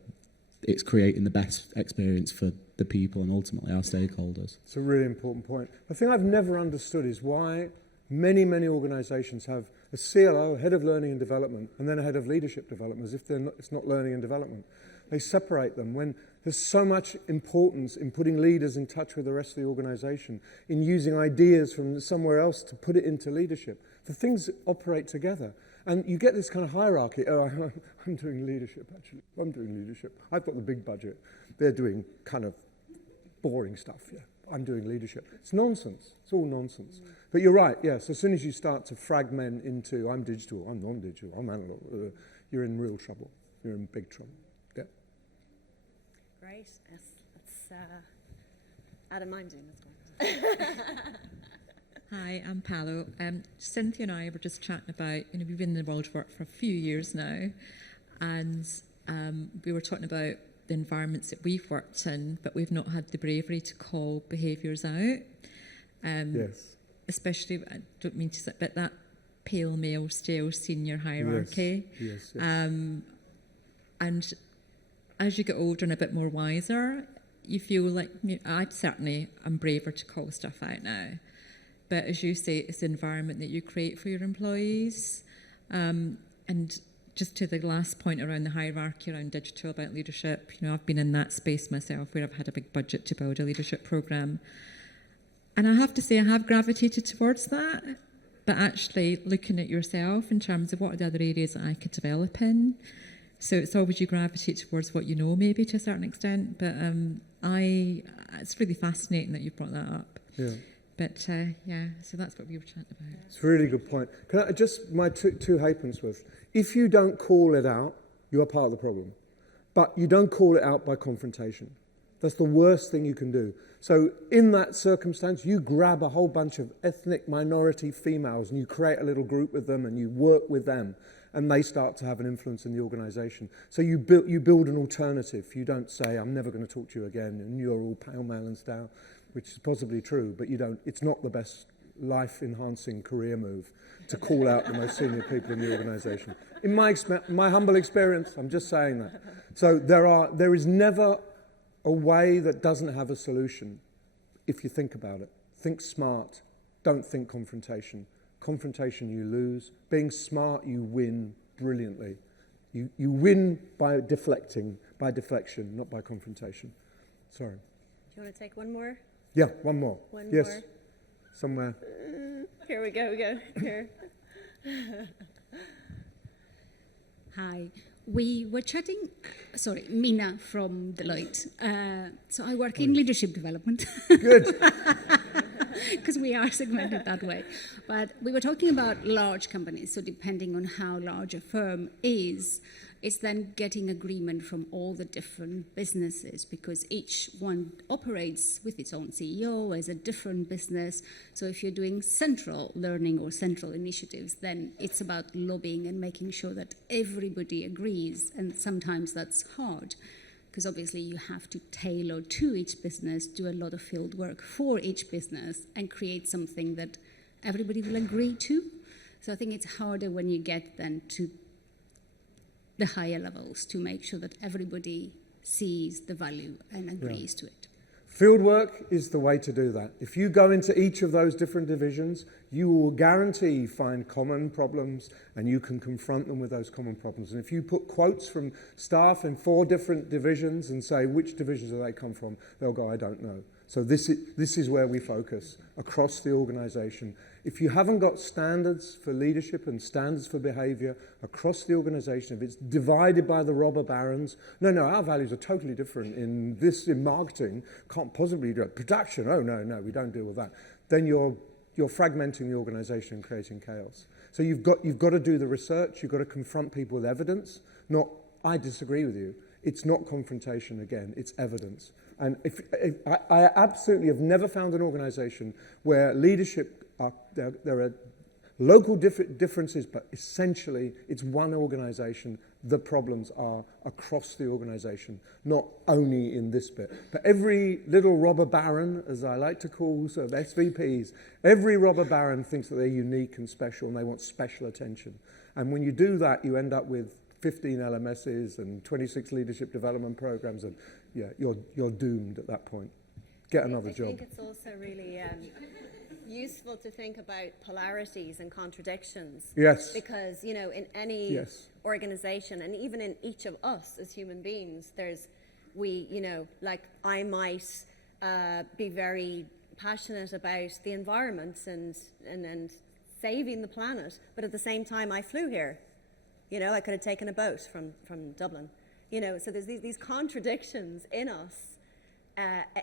it's creating the best experience for the people and ultimately our stakeholders. It's a really important point. The thing I've never understood is why many organisations have a CLO, head of learning and development, and then a head of leadership development, as if it's not learning and development. They separate them when there's so much importance in putting leaders in touch with the rest of the organisation, in using ideas from somewhere else to put it into leadership. The things operate together. And you get this kind of hierarchy. Oh, I'm doing leadership, actually. I'm doing leadership. I've got the big budget. They're doing kind of boring stuff, yeah. I'm doing leadership. It's nonsense. It's all nonsense. But you're right, yes. As soon as you start to fragment into I'm digital, I'm non-digital, I'm analog, you're in real trouble. You're in big trouble. Yeah. Great. Let's Adam, I'm doing this one. Hi, I'm Paolo. Cynthia and I were just chatting about, we've been in the world of work for a few years now, and we were talking about the environments that we've worked in, but we've not had the bravery to call behaviours out. Yes. Especially, I don't mean to say, but that pale male, stale senior hierarchy. Yes. And as you get older and a bit more wiser, you feel like, I certainly am braver to call stuff out now. But as you say, it's the environment that you create for your employees. And just to the last point around the hierarchy around digital, about leadership, I've been in that space myself where I've had a big budget to build a leadership programme. And I have to say I have gravitated towards that, but actually looking at yourself in terms of what are the other areas that I could develop in. So it's always you gravitate towards what you know, maybe to a certain extent, but it's really fascinating that you brought that up. Yeah. But yeah, so that's what we were chatting about. It's a really good point. Can I just, my two halfpence worth. If you don't call it out, you are part of the problem. But you don't call it out by confrontation. That's the worst thing you can do. So in that circumstance, you grab a whole bunch of ethnic minority females and you create a little group with them and you work with them and they start to have an influence in the organisation. So you build an alternative. You don't say, I'm never going to talk to you again and you're all pale, male and stale, which is possibly true, but you don't. It's not the best life-enhancing career move to call out the most senior people in the organisation. In my humble experience, I'm just saying that. So there is never a way that doesn't have a solution if you think about it. Think smart. Don't think confrontation. Confrontation, you lose. Being smart, you win brilliantly. You win by deflection, not by confrontation. Sorry. Do you want to take one more? Yeah, one more. One yes. more. Somewhere. Here we go. Here. Hi. We were chatting, Mina from Deloitte. So I work in leadership development. Good. Because we are segmented that way. But we were talking about large companies. So depending on how large a firm is, it's then getting agreement from all the different businesses because each one operates with its own CEO as a different business. So if you're doing central learning or central initiatives, then it's about lobbying and making sure that everybody agrees. And sometimes that's hard because obviously you have to tailor to each business, do a lot of field work for each business and create something that everybody will agree to. So I think it's harder when you get then to the higher levels to make sure that everybody sees the value and agrees to it. Fieldwork is the way to do that. If you go into each of those different divisions, you will guarantee find common problems and you can confront them with those common problems. And if you put quotes from staff in 4 different divisions and say, which divisions do they come from? They'll go, I don't know. So this is where we focus across the organisation. If you haven't got standards for leadership and standards for behaviour across the organisation, if it's divided by the robber barons, no, our values are totally different in marketing, can't possibly do it. Production, no, we don't deal with that. Then you're fragmenting the organisation and creating chaos. So you've got to do the research, you've got to confront people with evidence, not, I disagree with you. It's not confrontation again, it's evidence. And I absolutely have never found an organisation where leadership, there are local differences, but essentially it's one organisation. The problems are across the organisation, not only in this bit. But every little robber baron, as I like to call sort of SVPs, every robber baron thinks that they're unique and special and they want special attention. And when you do that, you end up with 15 LMSs and 26 leadership development programs, and yeah, you're doomed at that point. Get another job. I think it's also really useful to think about polarities and contradictions. Yes. Because, in any organization, and even in each of us as human beings, I might be very passionate about the environment and saving the planet, but at the same time I flew here. I could have taken a boat from Dublin. So there's these contradictions in us,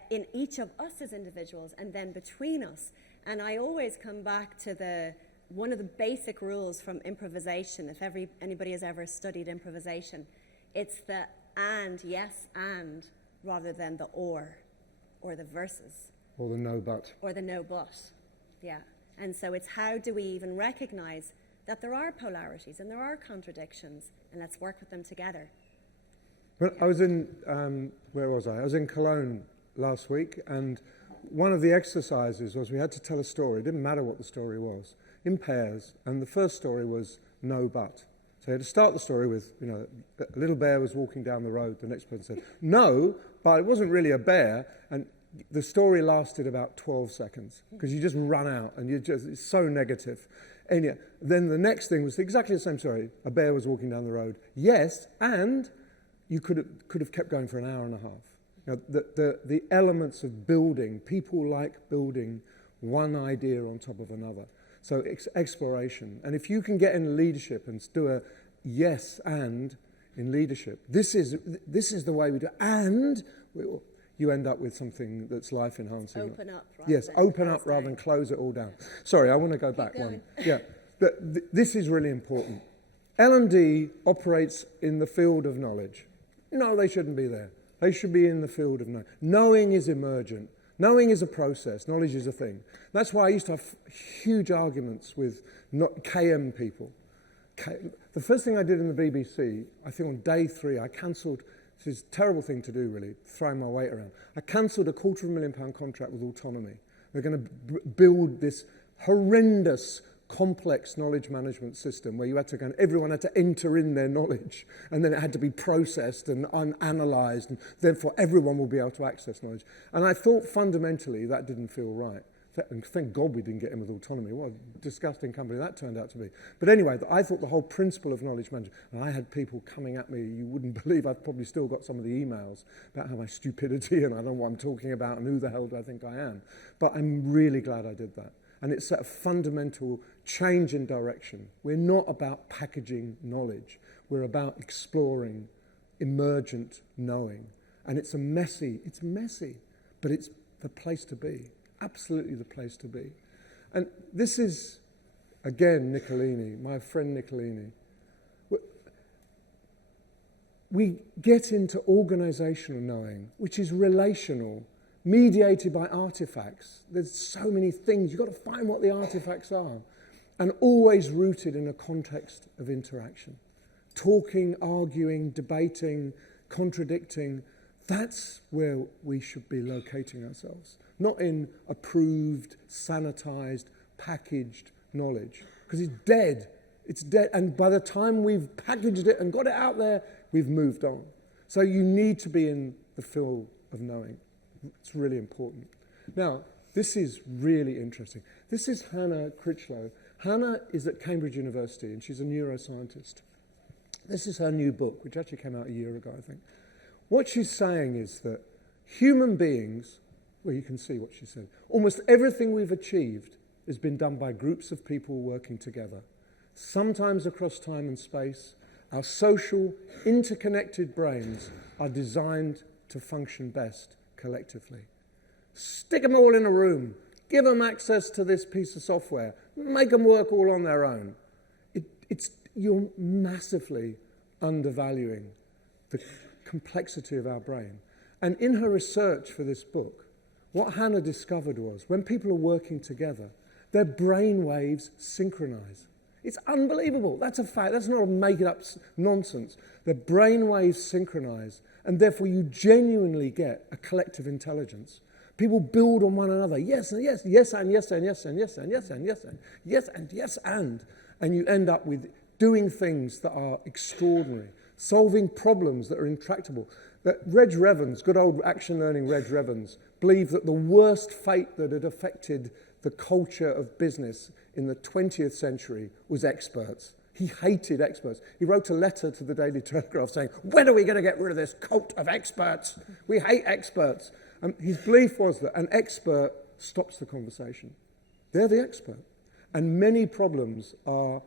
in each of us as individuals, and then between us. And I always come back to one of the basic rules from improvisation. If anybody has ever studied improvisation, it's the and, yes, and, rather than the or the versus. Or the no but. Or the no but, yeah. And so it's how do we even recognize that there are polarities and there are contradictions, and let's work with them together. Well, I was in, where was I? I was in Cologne last week, and one of the exercises was we had to tell a story. It didn't matter what the story was, in pairs. And the first story was no but. So you had to start the story with, a little bear was walking down the road. The next person said, no, but it wasn't really a bear. And the story lasted about 12 seconds because you just run out and it's so negative. And yeah, then the next thing was exactly the same story. A bear was walking down the road. Yes, and you could have kept going for an hour and a half. The elements of building, people like building one idea on top of another. So exploration. And if you can get in leadership and do a yes and in leadership, this is the way we do it. And you end up with something that's life-enhancing. Open up. Yes, open up rather than close it all down. Sorry, I want to go back one. Yeah, this is really important. L&D operates in the field of knowledge. No, they shouldn't be there. They should be in the field of knowing. Knowing is emergent. Knowing is a process. Knowledge is a thing. That's why I used to have huge arguments with KM people. The first thing I did in the BBC, I think on day 3, I cancelled, this is a terrible thing to do really, throwing my weight around. I cancelled a £250,000 contract with Autonomy. They're going to build this horrendous, complex knowledge management system where you had to go and everyone had to enter in their knowledge and then it had to be processed and analysed and therefore everyone will be able to access knowledge. And I thought fundamentally that didn't feel right. And thank God we didn't get in with Autonomy. What a disgusting company that turned out to be. But anyway, I thought the whole principle of knowledge management, and I had people coming at me, you wouldn't believe, I've probably still got some of the emails about how my stupidity and I don't know what I'm talking about and who the hell do I think I am. But I'm really glad I did that. And it's a fundamental change in direction. We're not about packaging knowledge. We're about exploring emergent knowing. And it's messy, but it's the place to be. Absolutely the place to be. And this is, again, Nicolini, my friend Nicolini. We get into organisational knowing, which is relational, mediated by artifacts. There's so many things. You've got to find what the artifacts are. And always rooted in a context of interaction. Talking, arguing, debating, contradicting. That's where we should be locating ourselves. Not in approved, sanitized, packaged knowledge. Because it's dead. It's dead. And by the time we've packaged it and got it out there, we've moved on. So you need to be in the field of knowing. It's really important. Now, this is really interesting. This is Hannah Critchlow. Hannah is at Cambridge University, and she's a neuroscientist. This is her new book, which actually came out a year ago, I think. What she's saying is that human beings, well, you can see what she said, almost everything we've achieved has been done by groups of people working together. Sometimes across time and space, our social, interconnected brains are designed to function best collectively. Stick them all in a room, give them access to this piece of software, make them work all on their own. You're massively undervaluing the complexity of our brain. And in her research for this book, what Hannah discovered was when people are working together, their brain waves synchronize. It's unbelievable. That's a fact. That's not a make-it-up nonsense. Their brain waves synchronize, and therefore you genuinely get a collective intelligence. People build on one another. Yes, and yes, yes, and yes, and yes, and yes, and yes, and yes, and yes, and yes, and you end up with doing things that are extraordinary, solving problems that are intractable. That Reg Revens, good old action learning Reg Revens, believed that the worst fate that had affected the culture of business in the 20th century was experts. He hated experts. He wrote a letter to the Daily Telegraph saying, when are we going to get rid of this cult of experts? We hate experts. And his belief was that an expert stops the conversation. They're the expert. And many problems are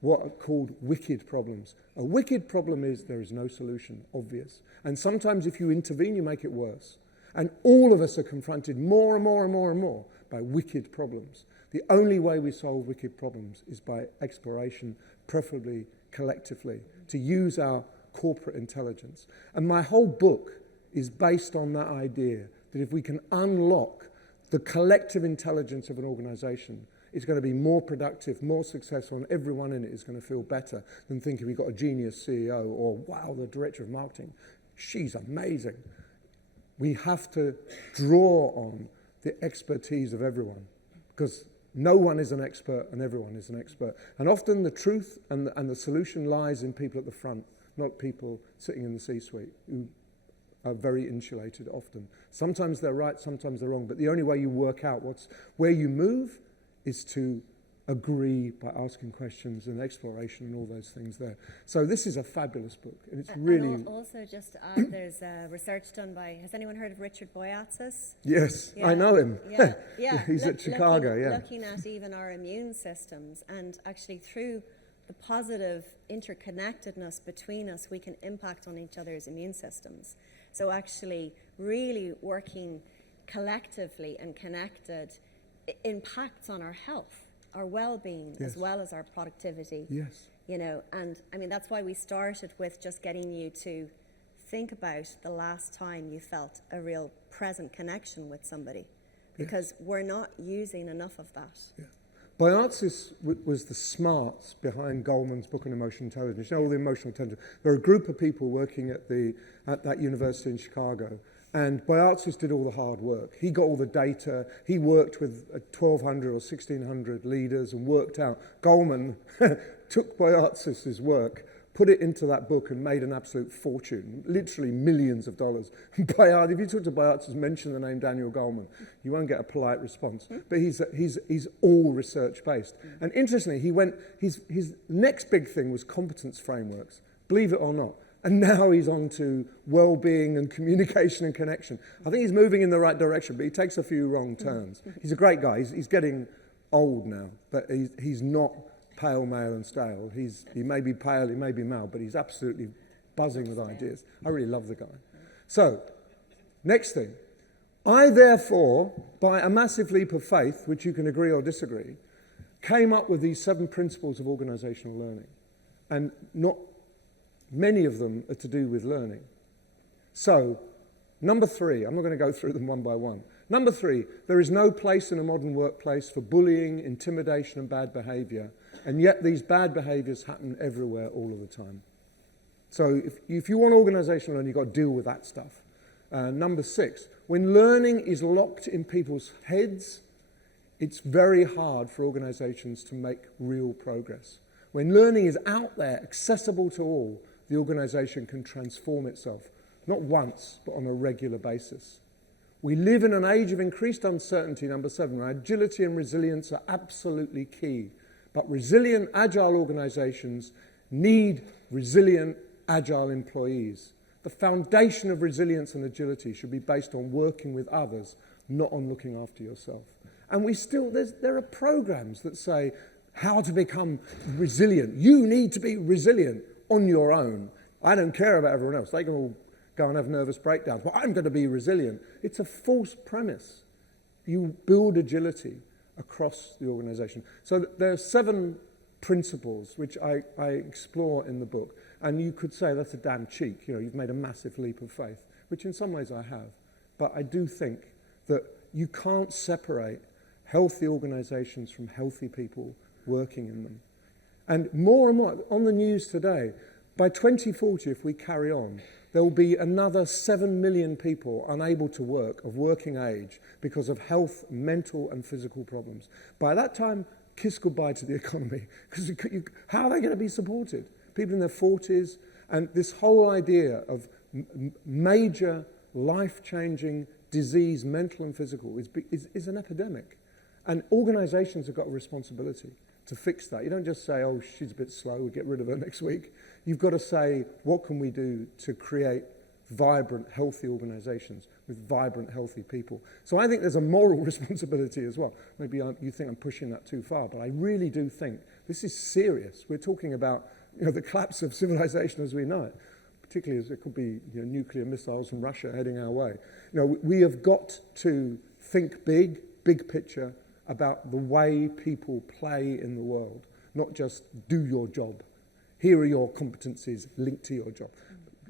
what are called wicked problems. A wicked problem is there is no solution, obvious. And sometimes if you intervene, you make it worse. And all of us are confronted more and more and more and more by wicked problems. The only way we solve wicked problems is by exploration, preferably collectively, to use our corporate intelligence. And my whole book is based on that idea that if we can unlock the collective intelligence of an organization, it's going to be more productive, more successful, and everyone in it is going to feel better than thinking we've got a genius CEO or, wow, the director of marketing, she's amazing. We have to draw on the expertise of everyone because no one is an expert and everyone is an expert. And often the truth and the solution lies in people at the front, not people sitting in the C-suite who are very insulated often. Sometimes they're right, sometimes they're wrong, but the only way you work out where you move is to agree by asking questions and exploration and all those things there. So this is a fabulous book, and it's really... And also, just to add, there's research done by... Has anyone heard of Richard Boyatzis? Yes, yeah. I know him. Yeah, yeah. He's at Chicago, Looking at even our immune systems, and actually through the positive interconnectedness between us, we can impact on each other's immune systems. So actually really working collectively and connected impacts on our health, our well-being, Yes. as well as our productivity. Yes. You know, and I mean, that's why we started with just getting you to think about the last time you felt a real present connection with somebody, because we're not using enough of that. Yeah. Biotis was the smarts behind Goleman's book on emotional intelligence. You know, all the emotional intelligence. There are a group of people working at that university in Chicago, and Biotis did all the hard work. He got all the data. He worked with 1,200 or 1,600 leaders and worked out. Goleman took Biotis' work, put it into that book, and made an absolute fortune, literally millions of dollars. If you talk to Biotis, mention the name Daniel Goleman, you won't get a polite response. But he's all research based. And interestingly, his next big thing was competence frameworks, believe it or not. And now he's on to well-being and communication and connection. I think he's moving in the right direction, but he takes a few wrong turns. He's a great guy. He's getting old now, but he's not pale, male and stale. He may be pale, he may be male, but he's absolutely buzzing with ideas. I really love the guy. So, next thing. I therefore, by a massive leap of faith, which you can agree or disagree, came up with these 7 principles of organisational learning. And not many of them are to do with learning. So, number 3, I'm not going to go through them one by one. Number 3, there is no place in a modern workplace for bullying, intimidation and bad behaviour, and yet these bad behaviours happen everywhere all of the time. So if you want organisational learning, you've got to deal with that stuff. Number 6, when learning is locked in people's heads, it's very hard for organisations to make real progress. When learning is out there, accessible to all, the organisation can transform itself, not once, but on a regular basis. We live in an age of increased uncertainty, number 7, where agility and resilience are absolutely key. But resilient, agile organisations need resilient, agile employees. The foundation of resilience and agility should be based on working with others, not on looking after yourself. And there are programs that say how to become resilient. You need to be resilient on your own. I don't care about everyone else. They can all go and have nervous breakdowns. Well, I'm going to be resilient. It's a false premise. You build agility across the organisation. So there are 7 principles which I explore in the book. And you could say that's a damn cheek. You know, you've made a massive leap of faith, which in some ways I have. But I do think that you can't separate healthy organisations from healthy people working in them. And more on the news today, by 2040, if we carry on, there will be another 7 million people unable to work of working age because of health, mental and physical problems. By that time, kiss goodbye to the economy, because how are they going to be supported? People in their 40s, and this whole idea of major life-changing disease, mental and physical, is an epidemic. And organisations have got a responsibility to fix that. You don't just say, oh, she's a bit slow, we'll get rid of her next week. You've got to say, what can we do to create vibrant, healthy organisations with vibrant, healthy people? So I think there's a moral responsibility as well. Maybe you think I'm pushing that too far, but I really do think this is serious. We're talking about the collapse of civilization as we know it, particularly as it could be nuclear missiles from Russia heading our way. We have got to think big picture, about the way people play in the world, not just do your job. Here are your competencies linked to your job.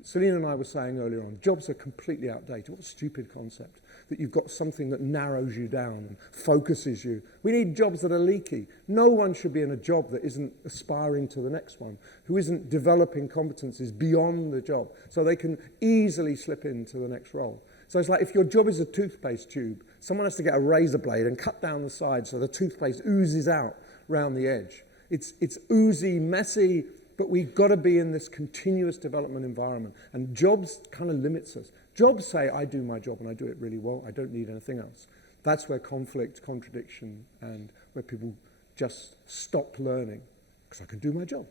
Celine and I were saying earlier on, jobs are completely outdated. What a stupid concept, that you've got something that narrows you down and focuses you. We need jobs that are leaky. No one should be in a job that isn't aspiring to the next one, who isn't developing competencies beyond the job, so they can easily slip into the next role. So it's like if your job is a toothpaste tube, someone has to get a razor blade and cut down the side so the toothpaste oozes out round the edge. It's oozy, messy, but we've got to be in this continuous development environment. And jobs kind of limits us. Jobs say, I do my job and I do it really well. I don't need anything else. That's where conflict, contradiction, and where people just stop learning, because I can do my job.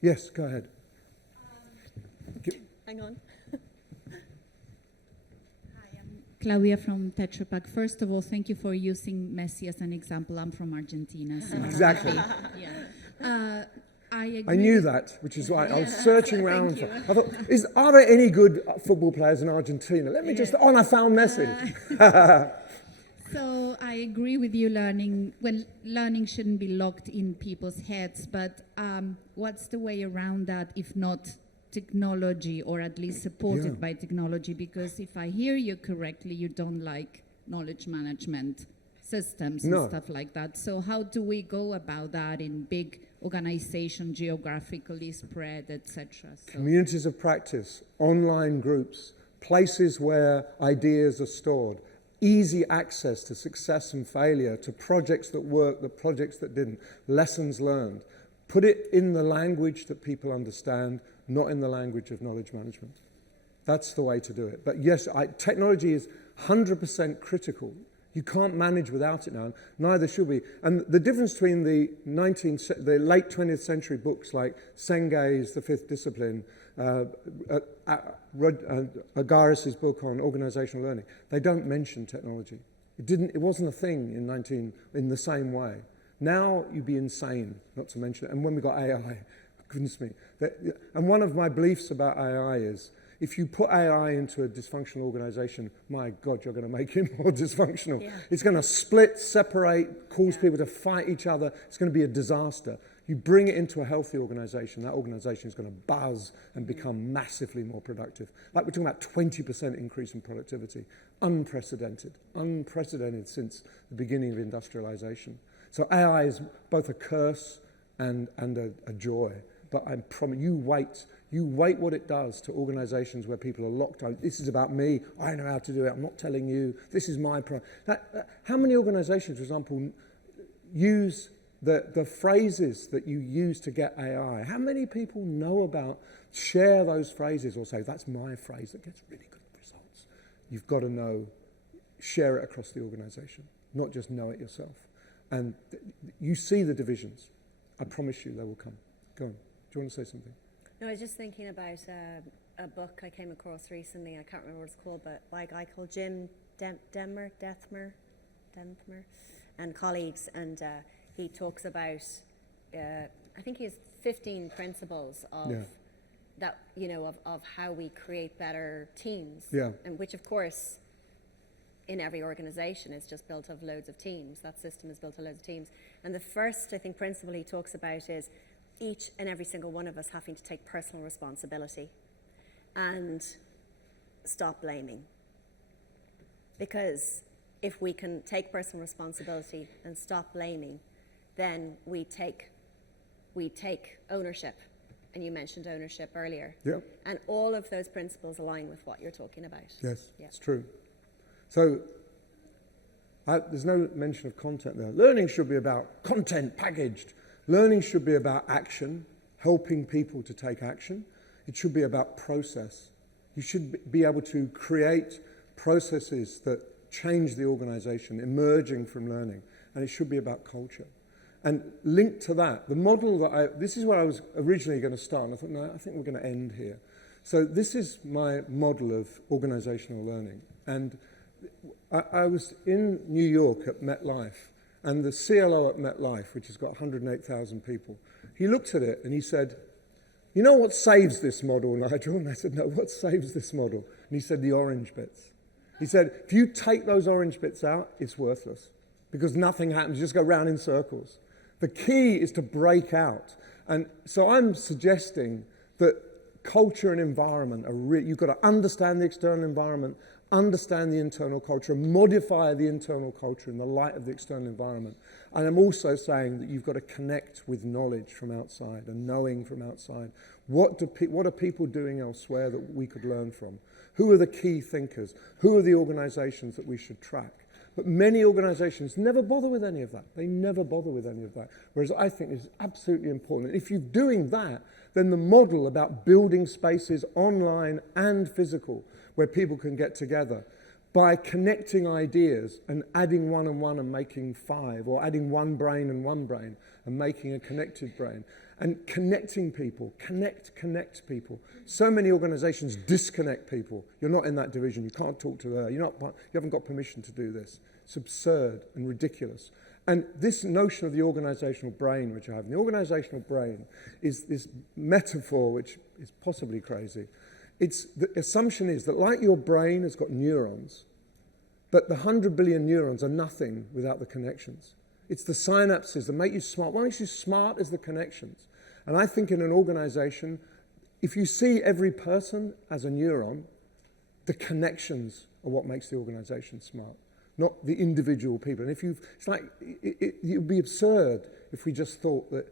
Yes, go ahead. Hang on. Claudia from Tetra Pak. First of all, thank you for using Messi as an example. I'm from Argentina. So exactly. I agree. I knew that, which is why I was searching around Thank for. you. I thought, are there any good football players in Argentina? Let me just. Oh, I found Messi. So I agree with you. Learning shouldn't be locked in people's heads. But what's the way around that, if not technology, or at least supported by technology? Because if I hear you correctly, you don't like knowledge management systems and stuff like that. So how do we go about that in big organization, geographically spread, etc.? So Communities of practice, online groups, places where ideas are stored, easy access to success and failure, to projects that worked, the projects that didn't, lessons learned. Put it in the language that people understand, not in the language of knowledge management. That's the way to do it. But yes, technology is 100% critical. You can't manage without it now. Neither should we. And the difference between the late 20th century books like Senge's The Fifth Discipline, Agaris's book on organisational learning, they don't mention technology. It wasn't a thing in the same way. Now you'd be insane not to mention it. And when we got AI, goodness me. And one of my beliefs about AI is, if you put AI into a dysfunctional organisation, my God, you're going to make it more dysfunctional. Yeah. It's going to split, separate, cause people to fight each other. It's going to be a disaster. You bring it into a healthy organisation, that organisation is going to buzz and become massively more productive. Like we're talking about 20% increase in productivity. Unprecedented since the beginning of industrialisation. So AI is both a curse and a joy. But I promise you, wait what it does to organisations where people are locked out. This is about me. I know how to do it. I'm not telling you. This is my problem. How many organisations, for example, use the phrases that you use to get AI? How many people know about, share those phrases or say, that's my phrase that gets really good results? You've got to know, share it across the organisation, not just know it yourself. And you see the divisions. I promise you they will come. Go on. Do you want to say something? No, I was just thinking about a book I came across recently. I can't remember what it's called, but by a guy called Jim Dethmer and colleagues, and he talks about, I think he has 15 principles of that, of how we create better teams. Yeah. And which, of course, in every organisation is just built of loads of teams. That system is built of loads of teams. And the first, I think, principle he talks about is each and every single one of us having to take personal responsibility and stop blaming. Because if we can take personal responsibility and stop blaming, then we take ownership. And you mentioned ownership earlier. Yeah. And all of those principles align with what you're talking about. Yes, it's true. So there's no mention of content there. Learning should be about content packaged. Learning should be about action, helping people to take action. It should be about process. You should be able to create processes that change the organisation, emerging from learning. And it should be about culture. And linked to that, the model that this is where I was originally going to start, and I thought, no, I think we're going to end here. So this is my model of organisational learning. And I was in New York at MetLife, and the CLO at MetLife, which has got 108,000 people, he looked at it and he said, you know what saves this model, Nigel? And I said, no, what saves this model? And he said, the orange bits. He said, if you take those orange bits out, it's worthless because nothing happens. You just go round in circles. The key is to break out. And so I'm suggesting that culture and environment are you've got to understand the external environment, understand the internal culture, modify the internal culture in the light of the external environment. And I'm also saying that you've got to connect with knowledge from outside and knowing from outside. What are people doing elsewhere that we could learn from? Who are the key thinkers? Who are the organizations that we should track? But many organizations never bother with any of that. They never bother with any of that. Whereas I think it's absolutely important. If you're doing that, then the model about building spaces online and physical where people can get together by connecting ideas and adding one and one and making five, or adding one brain and making a connected brain, and connecting people, connect people. So many organizations disconnect people. You're not in that division. You can't talk to her. You haven't got permission to do this. It's absurd and ridiculous. And this notion of the organisational brain, which I have, and the organisational brain is this metaphor which is possibly crazy. The assumption is that like your brain has got neurons, but the 100 billion neurons are nothing without the connections. It's the synapses that make you smart. What makes you smart is the connections. And I think in an organisation, if you see every person as a neuron, the connections are what makes the organisation smart, not the individual people. And it's like, it would be absurd if we just thought that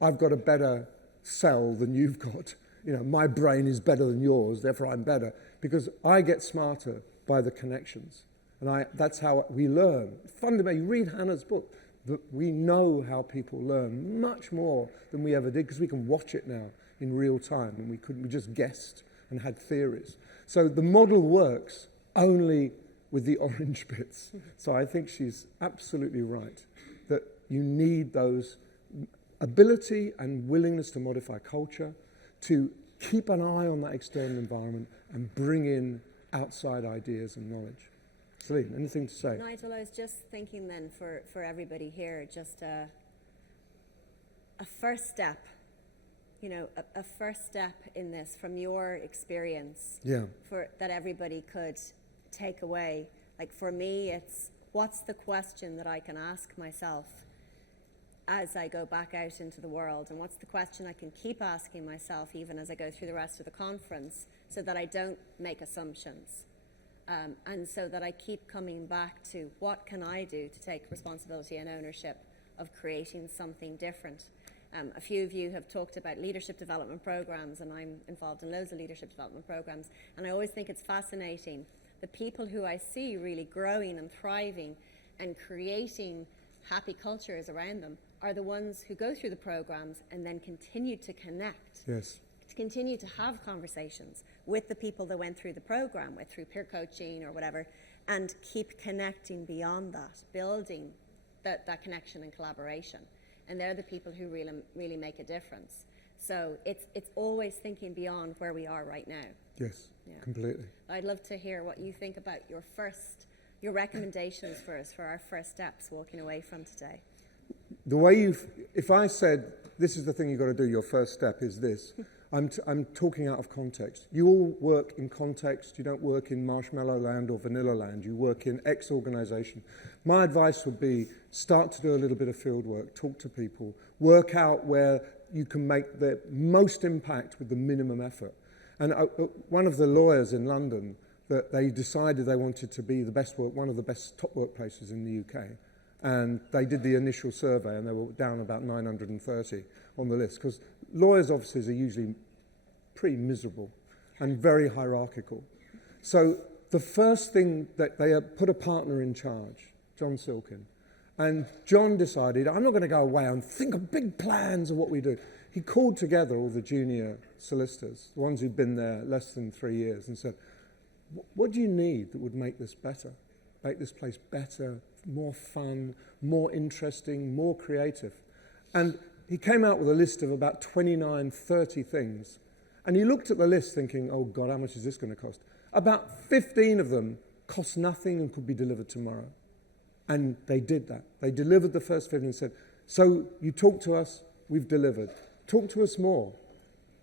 I've got a better cell than you've got. My brain is better than yours, therefore I'm better. Because I get smarter by the connections. And that's how we learn. Fundamentally, you read Hannah's book, that we know how people learn much more than we ever did, because we can watch it now in real time, and we just guessed and had theories. So the model works only with the orange bits. So I think she's absolutely right, that you need those ability and willingness to modify culture, to keep an eye on that external environment and bring in outside ideas and knowledge. Celine, anything to say? Nigel, I was just thinking then for everybody here, just a first step, a first step in this from your experience that everybody could take away. Like for me, it's what's the question that I can ask myself as I go back out into the world, and what's the question I can keep asking myself even as I go through the rest of the conference, so that I don't make assumptions. And so that I keep coming back to what can I do to take responsibility and ownership of creating something different. A few of you have talked about leadership development programs, and I'm involved in loads of leadership development programs, and I always think it's fascinating. The people who I see really growing and thriving and creating happy cultures around them are the ones who go through the programs and then continue to connect. Yes. To continue to have conversations with the people that went through the program, through peer coaching or whatever, and keep connecting beyond that, building that connection and collaboration. And they're the people who really make a difference. So it's always thinking beyond where we are right now. Yes, completely. I'd love to hear what you think about your recommendations for us for our first steps walking away from today. The way if I said, this is the thing you've got to do, your first step is this, I'm talking out of context. You all work in context. You don't work in marshmallow land or vanilla land. You work in X organisation. My advice would be start to do a little bit of field work, talk to people, work out where you can make the most impact with the minimum effort. And one of the lawyers in London, that they decided they wanted to be one of the best top workplaces in the UK. And they did the initial survey, and they were down about 930 on the list, because lawyers' offices are usually pretty miserable and very hierarchical. So the first thing that they put a partner in charge, John Silkin. And John decided, I'm not going to go away and think of big plans of what we do. He called together all the junior solicitors, the ones who'd been there less than 3 years, and said, what do you need that would make this better? Make this place better, more fun, more interesting, more creative. And he came out with a list of about 29, 30 things. And he looked at the list thinking, oh God, how much is this going to cost? About 15 of them cost nothing and could be delivered tomorrow. And they did that. They delivered the first 15 and said, so you talk to us, we've delivered. Talk to us more.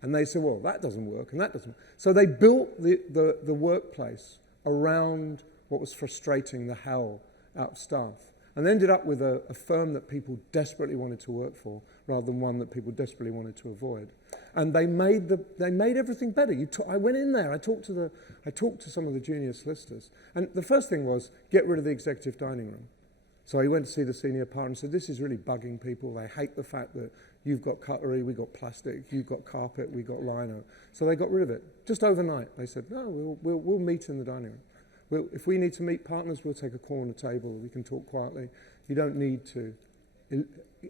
And they said, well, that doesn't work and that doesn't work. So they built the workplace around what was frustrating the hell out of staff, and ended up with a firm that people desperately wanted to work for rather than one that people desperately wanted to avoid. And they made everything better. I went in there, I talked to some of the junior solicitors, and the first thing was get rid of the executive dining room. So he went to see the senior partner and said, this is really bugging people. They hate the fact that you've got cutlery, we've got plastic, you've got carpet, we've got lino. So they got rid of it. Just overnight, they said, no, we'll meet in the dining room. If we need to meet partners, we'll take a corner table. We can talk quietly. You don't need to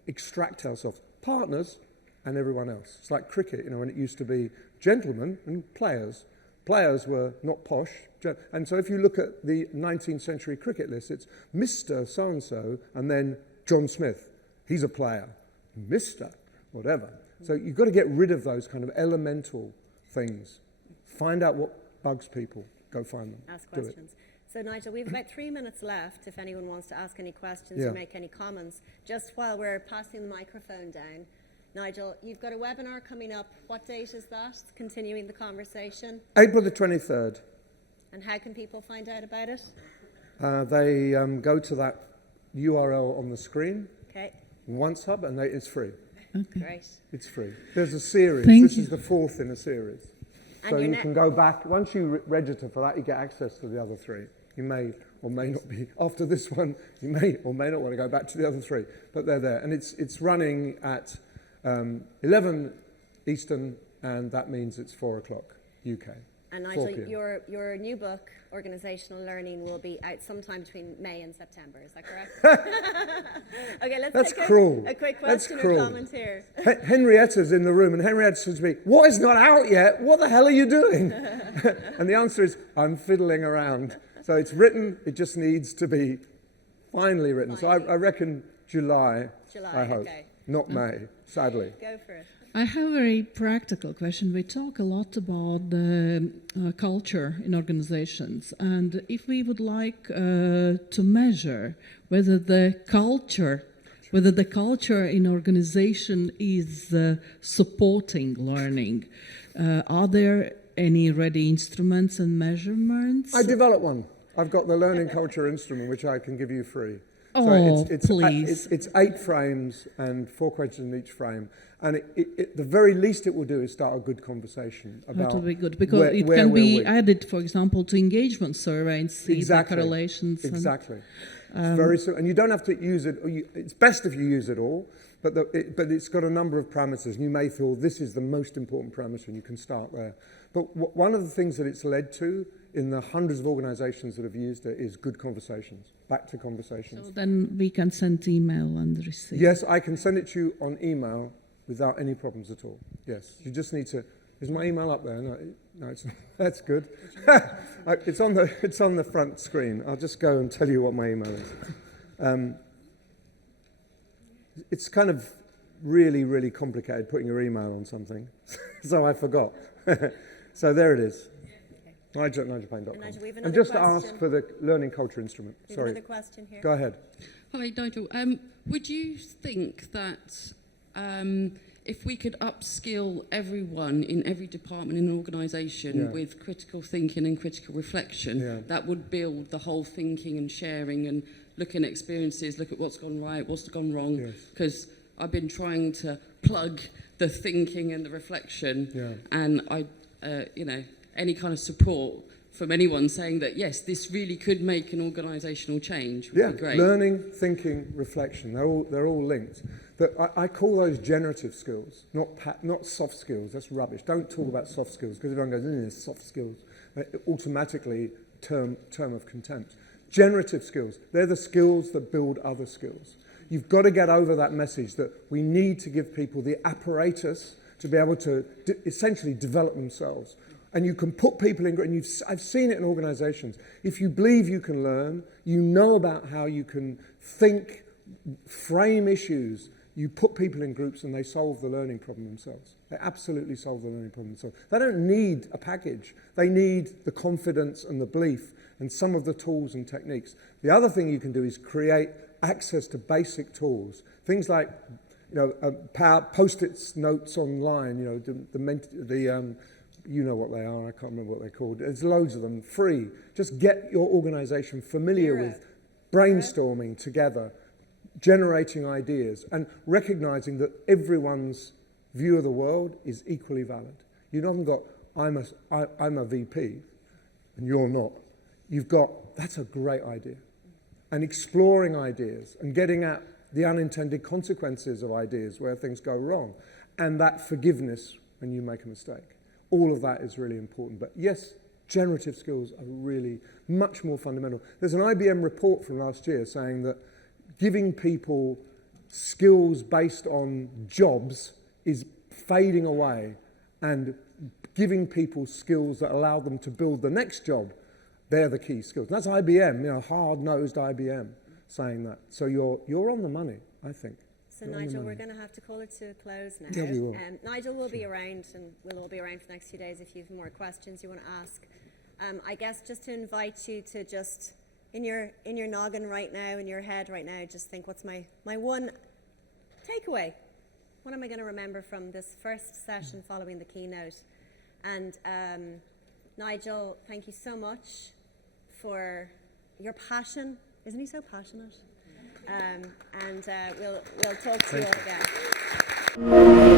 extract ourselves. Partners and everyone else. It's like cricket, when it used to be gentlemen and players. Players were not posh. And so if you look at the 19th century cricket list, it's Mr. So-and-so and then John Smith. He's a player. Mr. whatever. So you've got to get rid of those kind of elemental things. Find out what bugs people. Go find them. Ask questions. So Nigel, we have about 3 minutes left if anyone wants to ask any questions Yeah. or make any comments. Just while we're passing the microphone down, Nigel, you've got a webinar coming up. What date is that? It's continuing the conversation. April the 23rd. And how can people find out about it? They go to that URL on the screen, Okay, Once Hub, and it's free. great. It's free. There's a series. Thank This you. is the 4th in a series. And So your you can go back. Once you register for that, you get access to the other 3. You may or may not be, after this one, you may or may not want to go back to the other 3. But they're there. And it's running at 11 Eastern, and that means it's 4 o'clock UK. And 4 Nigel, p.m. your new book, Organisational Learning, will be out sometime between May and September. Is that correct? Okay, let's That's take cruel. a quick That's question or cruel. comment here. Henrietta's in the room, and Henrietta says to me, "What is not out yet? What the hell are you doing?" And the answer is, "I'm fiddling around." So it's written. It just needs to be finally written. So I reckon July. I hope, okay. not May. Sadly. Go for it. I have a very practical question. We talk a lot about the culture in organizations, and if we would like to measure whether the culture in organization is supporting learning, are there any ready instruments and measurements? I developed one. I've got the learning culture instrument, which I can give you free. Oh, it's please. It's 8 frames and 4 questions in each frame. And the very least it will do is start a good conversation about that would be good, because it can be added, for example, to engagement survey and see the correlations. Exactly. It's very simple. And you don't have to use it. It's best if you use it all, but it's got a number of parameters. And you may feel this is the most important parameter, and you can start there. But one of the things that it's led to in the hundreds of organizations that have used it is good conversations, back to conversations. So then we can send email and receive. Yes, I can send it to you on email without any problems at all. Yes, you just need to. Is my email up there? No, it's not. That's good. It's on the front screen. I'll just go and tell you what my email is. It's kind of really, really complicated putting your email on something, so I forgot. So there it is. NigelPaine.com. And Nigel, we have And another just to question. ask for the learning culture instrument. We have Sorry. another question here. Go ahead. Hi, Nigel. Would you think that if we could upskill everyone in every department in an organisation with critical thinking and critical reflection, that would build the whole thinking and sharing and looking at experiences, look at what's gone right, what's gone wrong? Because I've been trying to plug the thinking and the reflection, and any kind of support from anyone saying that, yes, this really could make an organisational change would be great. Learning, thinking, reflection, they're all linked. But I call those generative skills, not soft skills. That's rubbish. Don't talk about soft skills, because everyone goes, soft skills. Automatically, term of contempt. Generative skills, they're the skills that build other skills. You've got to get over that message that we need to give people the apparatus to be able to essentially develop themselves. And you can put people in, and I've seen it in organizations. If you believe you can learn, you know about how you can think, frame issues, you put people in groups and they solve the learning problem themselves. They absolutely solve the learning problem themselves. They don't need a package. They need the confidence and the belief and some of the tools and techniques. The other thing you can do is create access to basic tools. Things like, post-it notes online, you know what they are, I can't remember what they're called. There's loads of them, free. Just get your organization familiar with brainstorming together, generating ideas, and recognizing that everyone's view of the world is equally valid. You haven't got, I'm a VP, and you're not. You've got, that's a great idea. And exploring ideas, and getting at the unintended consequences of ideas where things go wrong, and that forgiveness when you make a mistake. All of that is really important. But yes, generative skills are really much more fundamental. There's an IBM report from last year saying that giving people skills based on jobs is fading away, and giving people skills that allow them to build the next job, they're the key skills. And that's IBM, hard-nosed IBM saying that. So you're on the money, I think. So Nigel, we're going to have to call it to a close now. Yeah, we will. Nigel will be around, and we'll all be around for the next few days if you have more questions you want to ask. I guess just to invite you to just, in your noggin right now, in your head right now, just think, what's my one takeaway? What am I going to remember from this first session following the keynote? And Nigel, thank you so much for your passion. Isn't he so passionate? And we'll talk to you all again.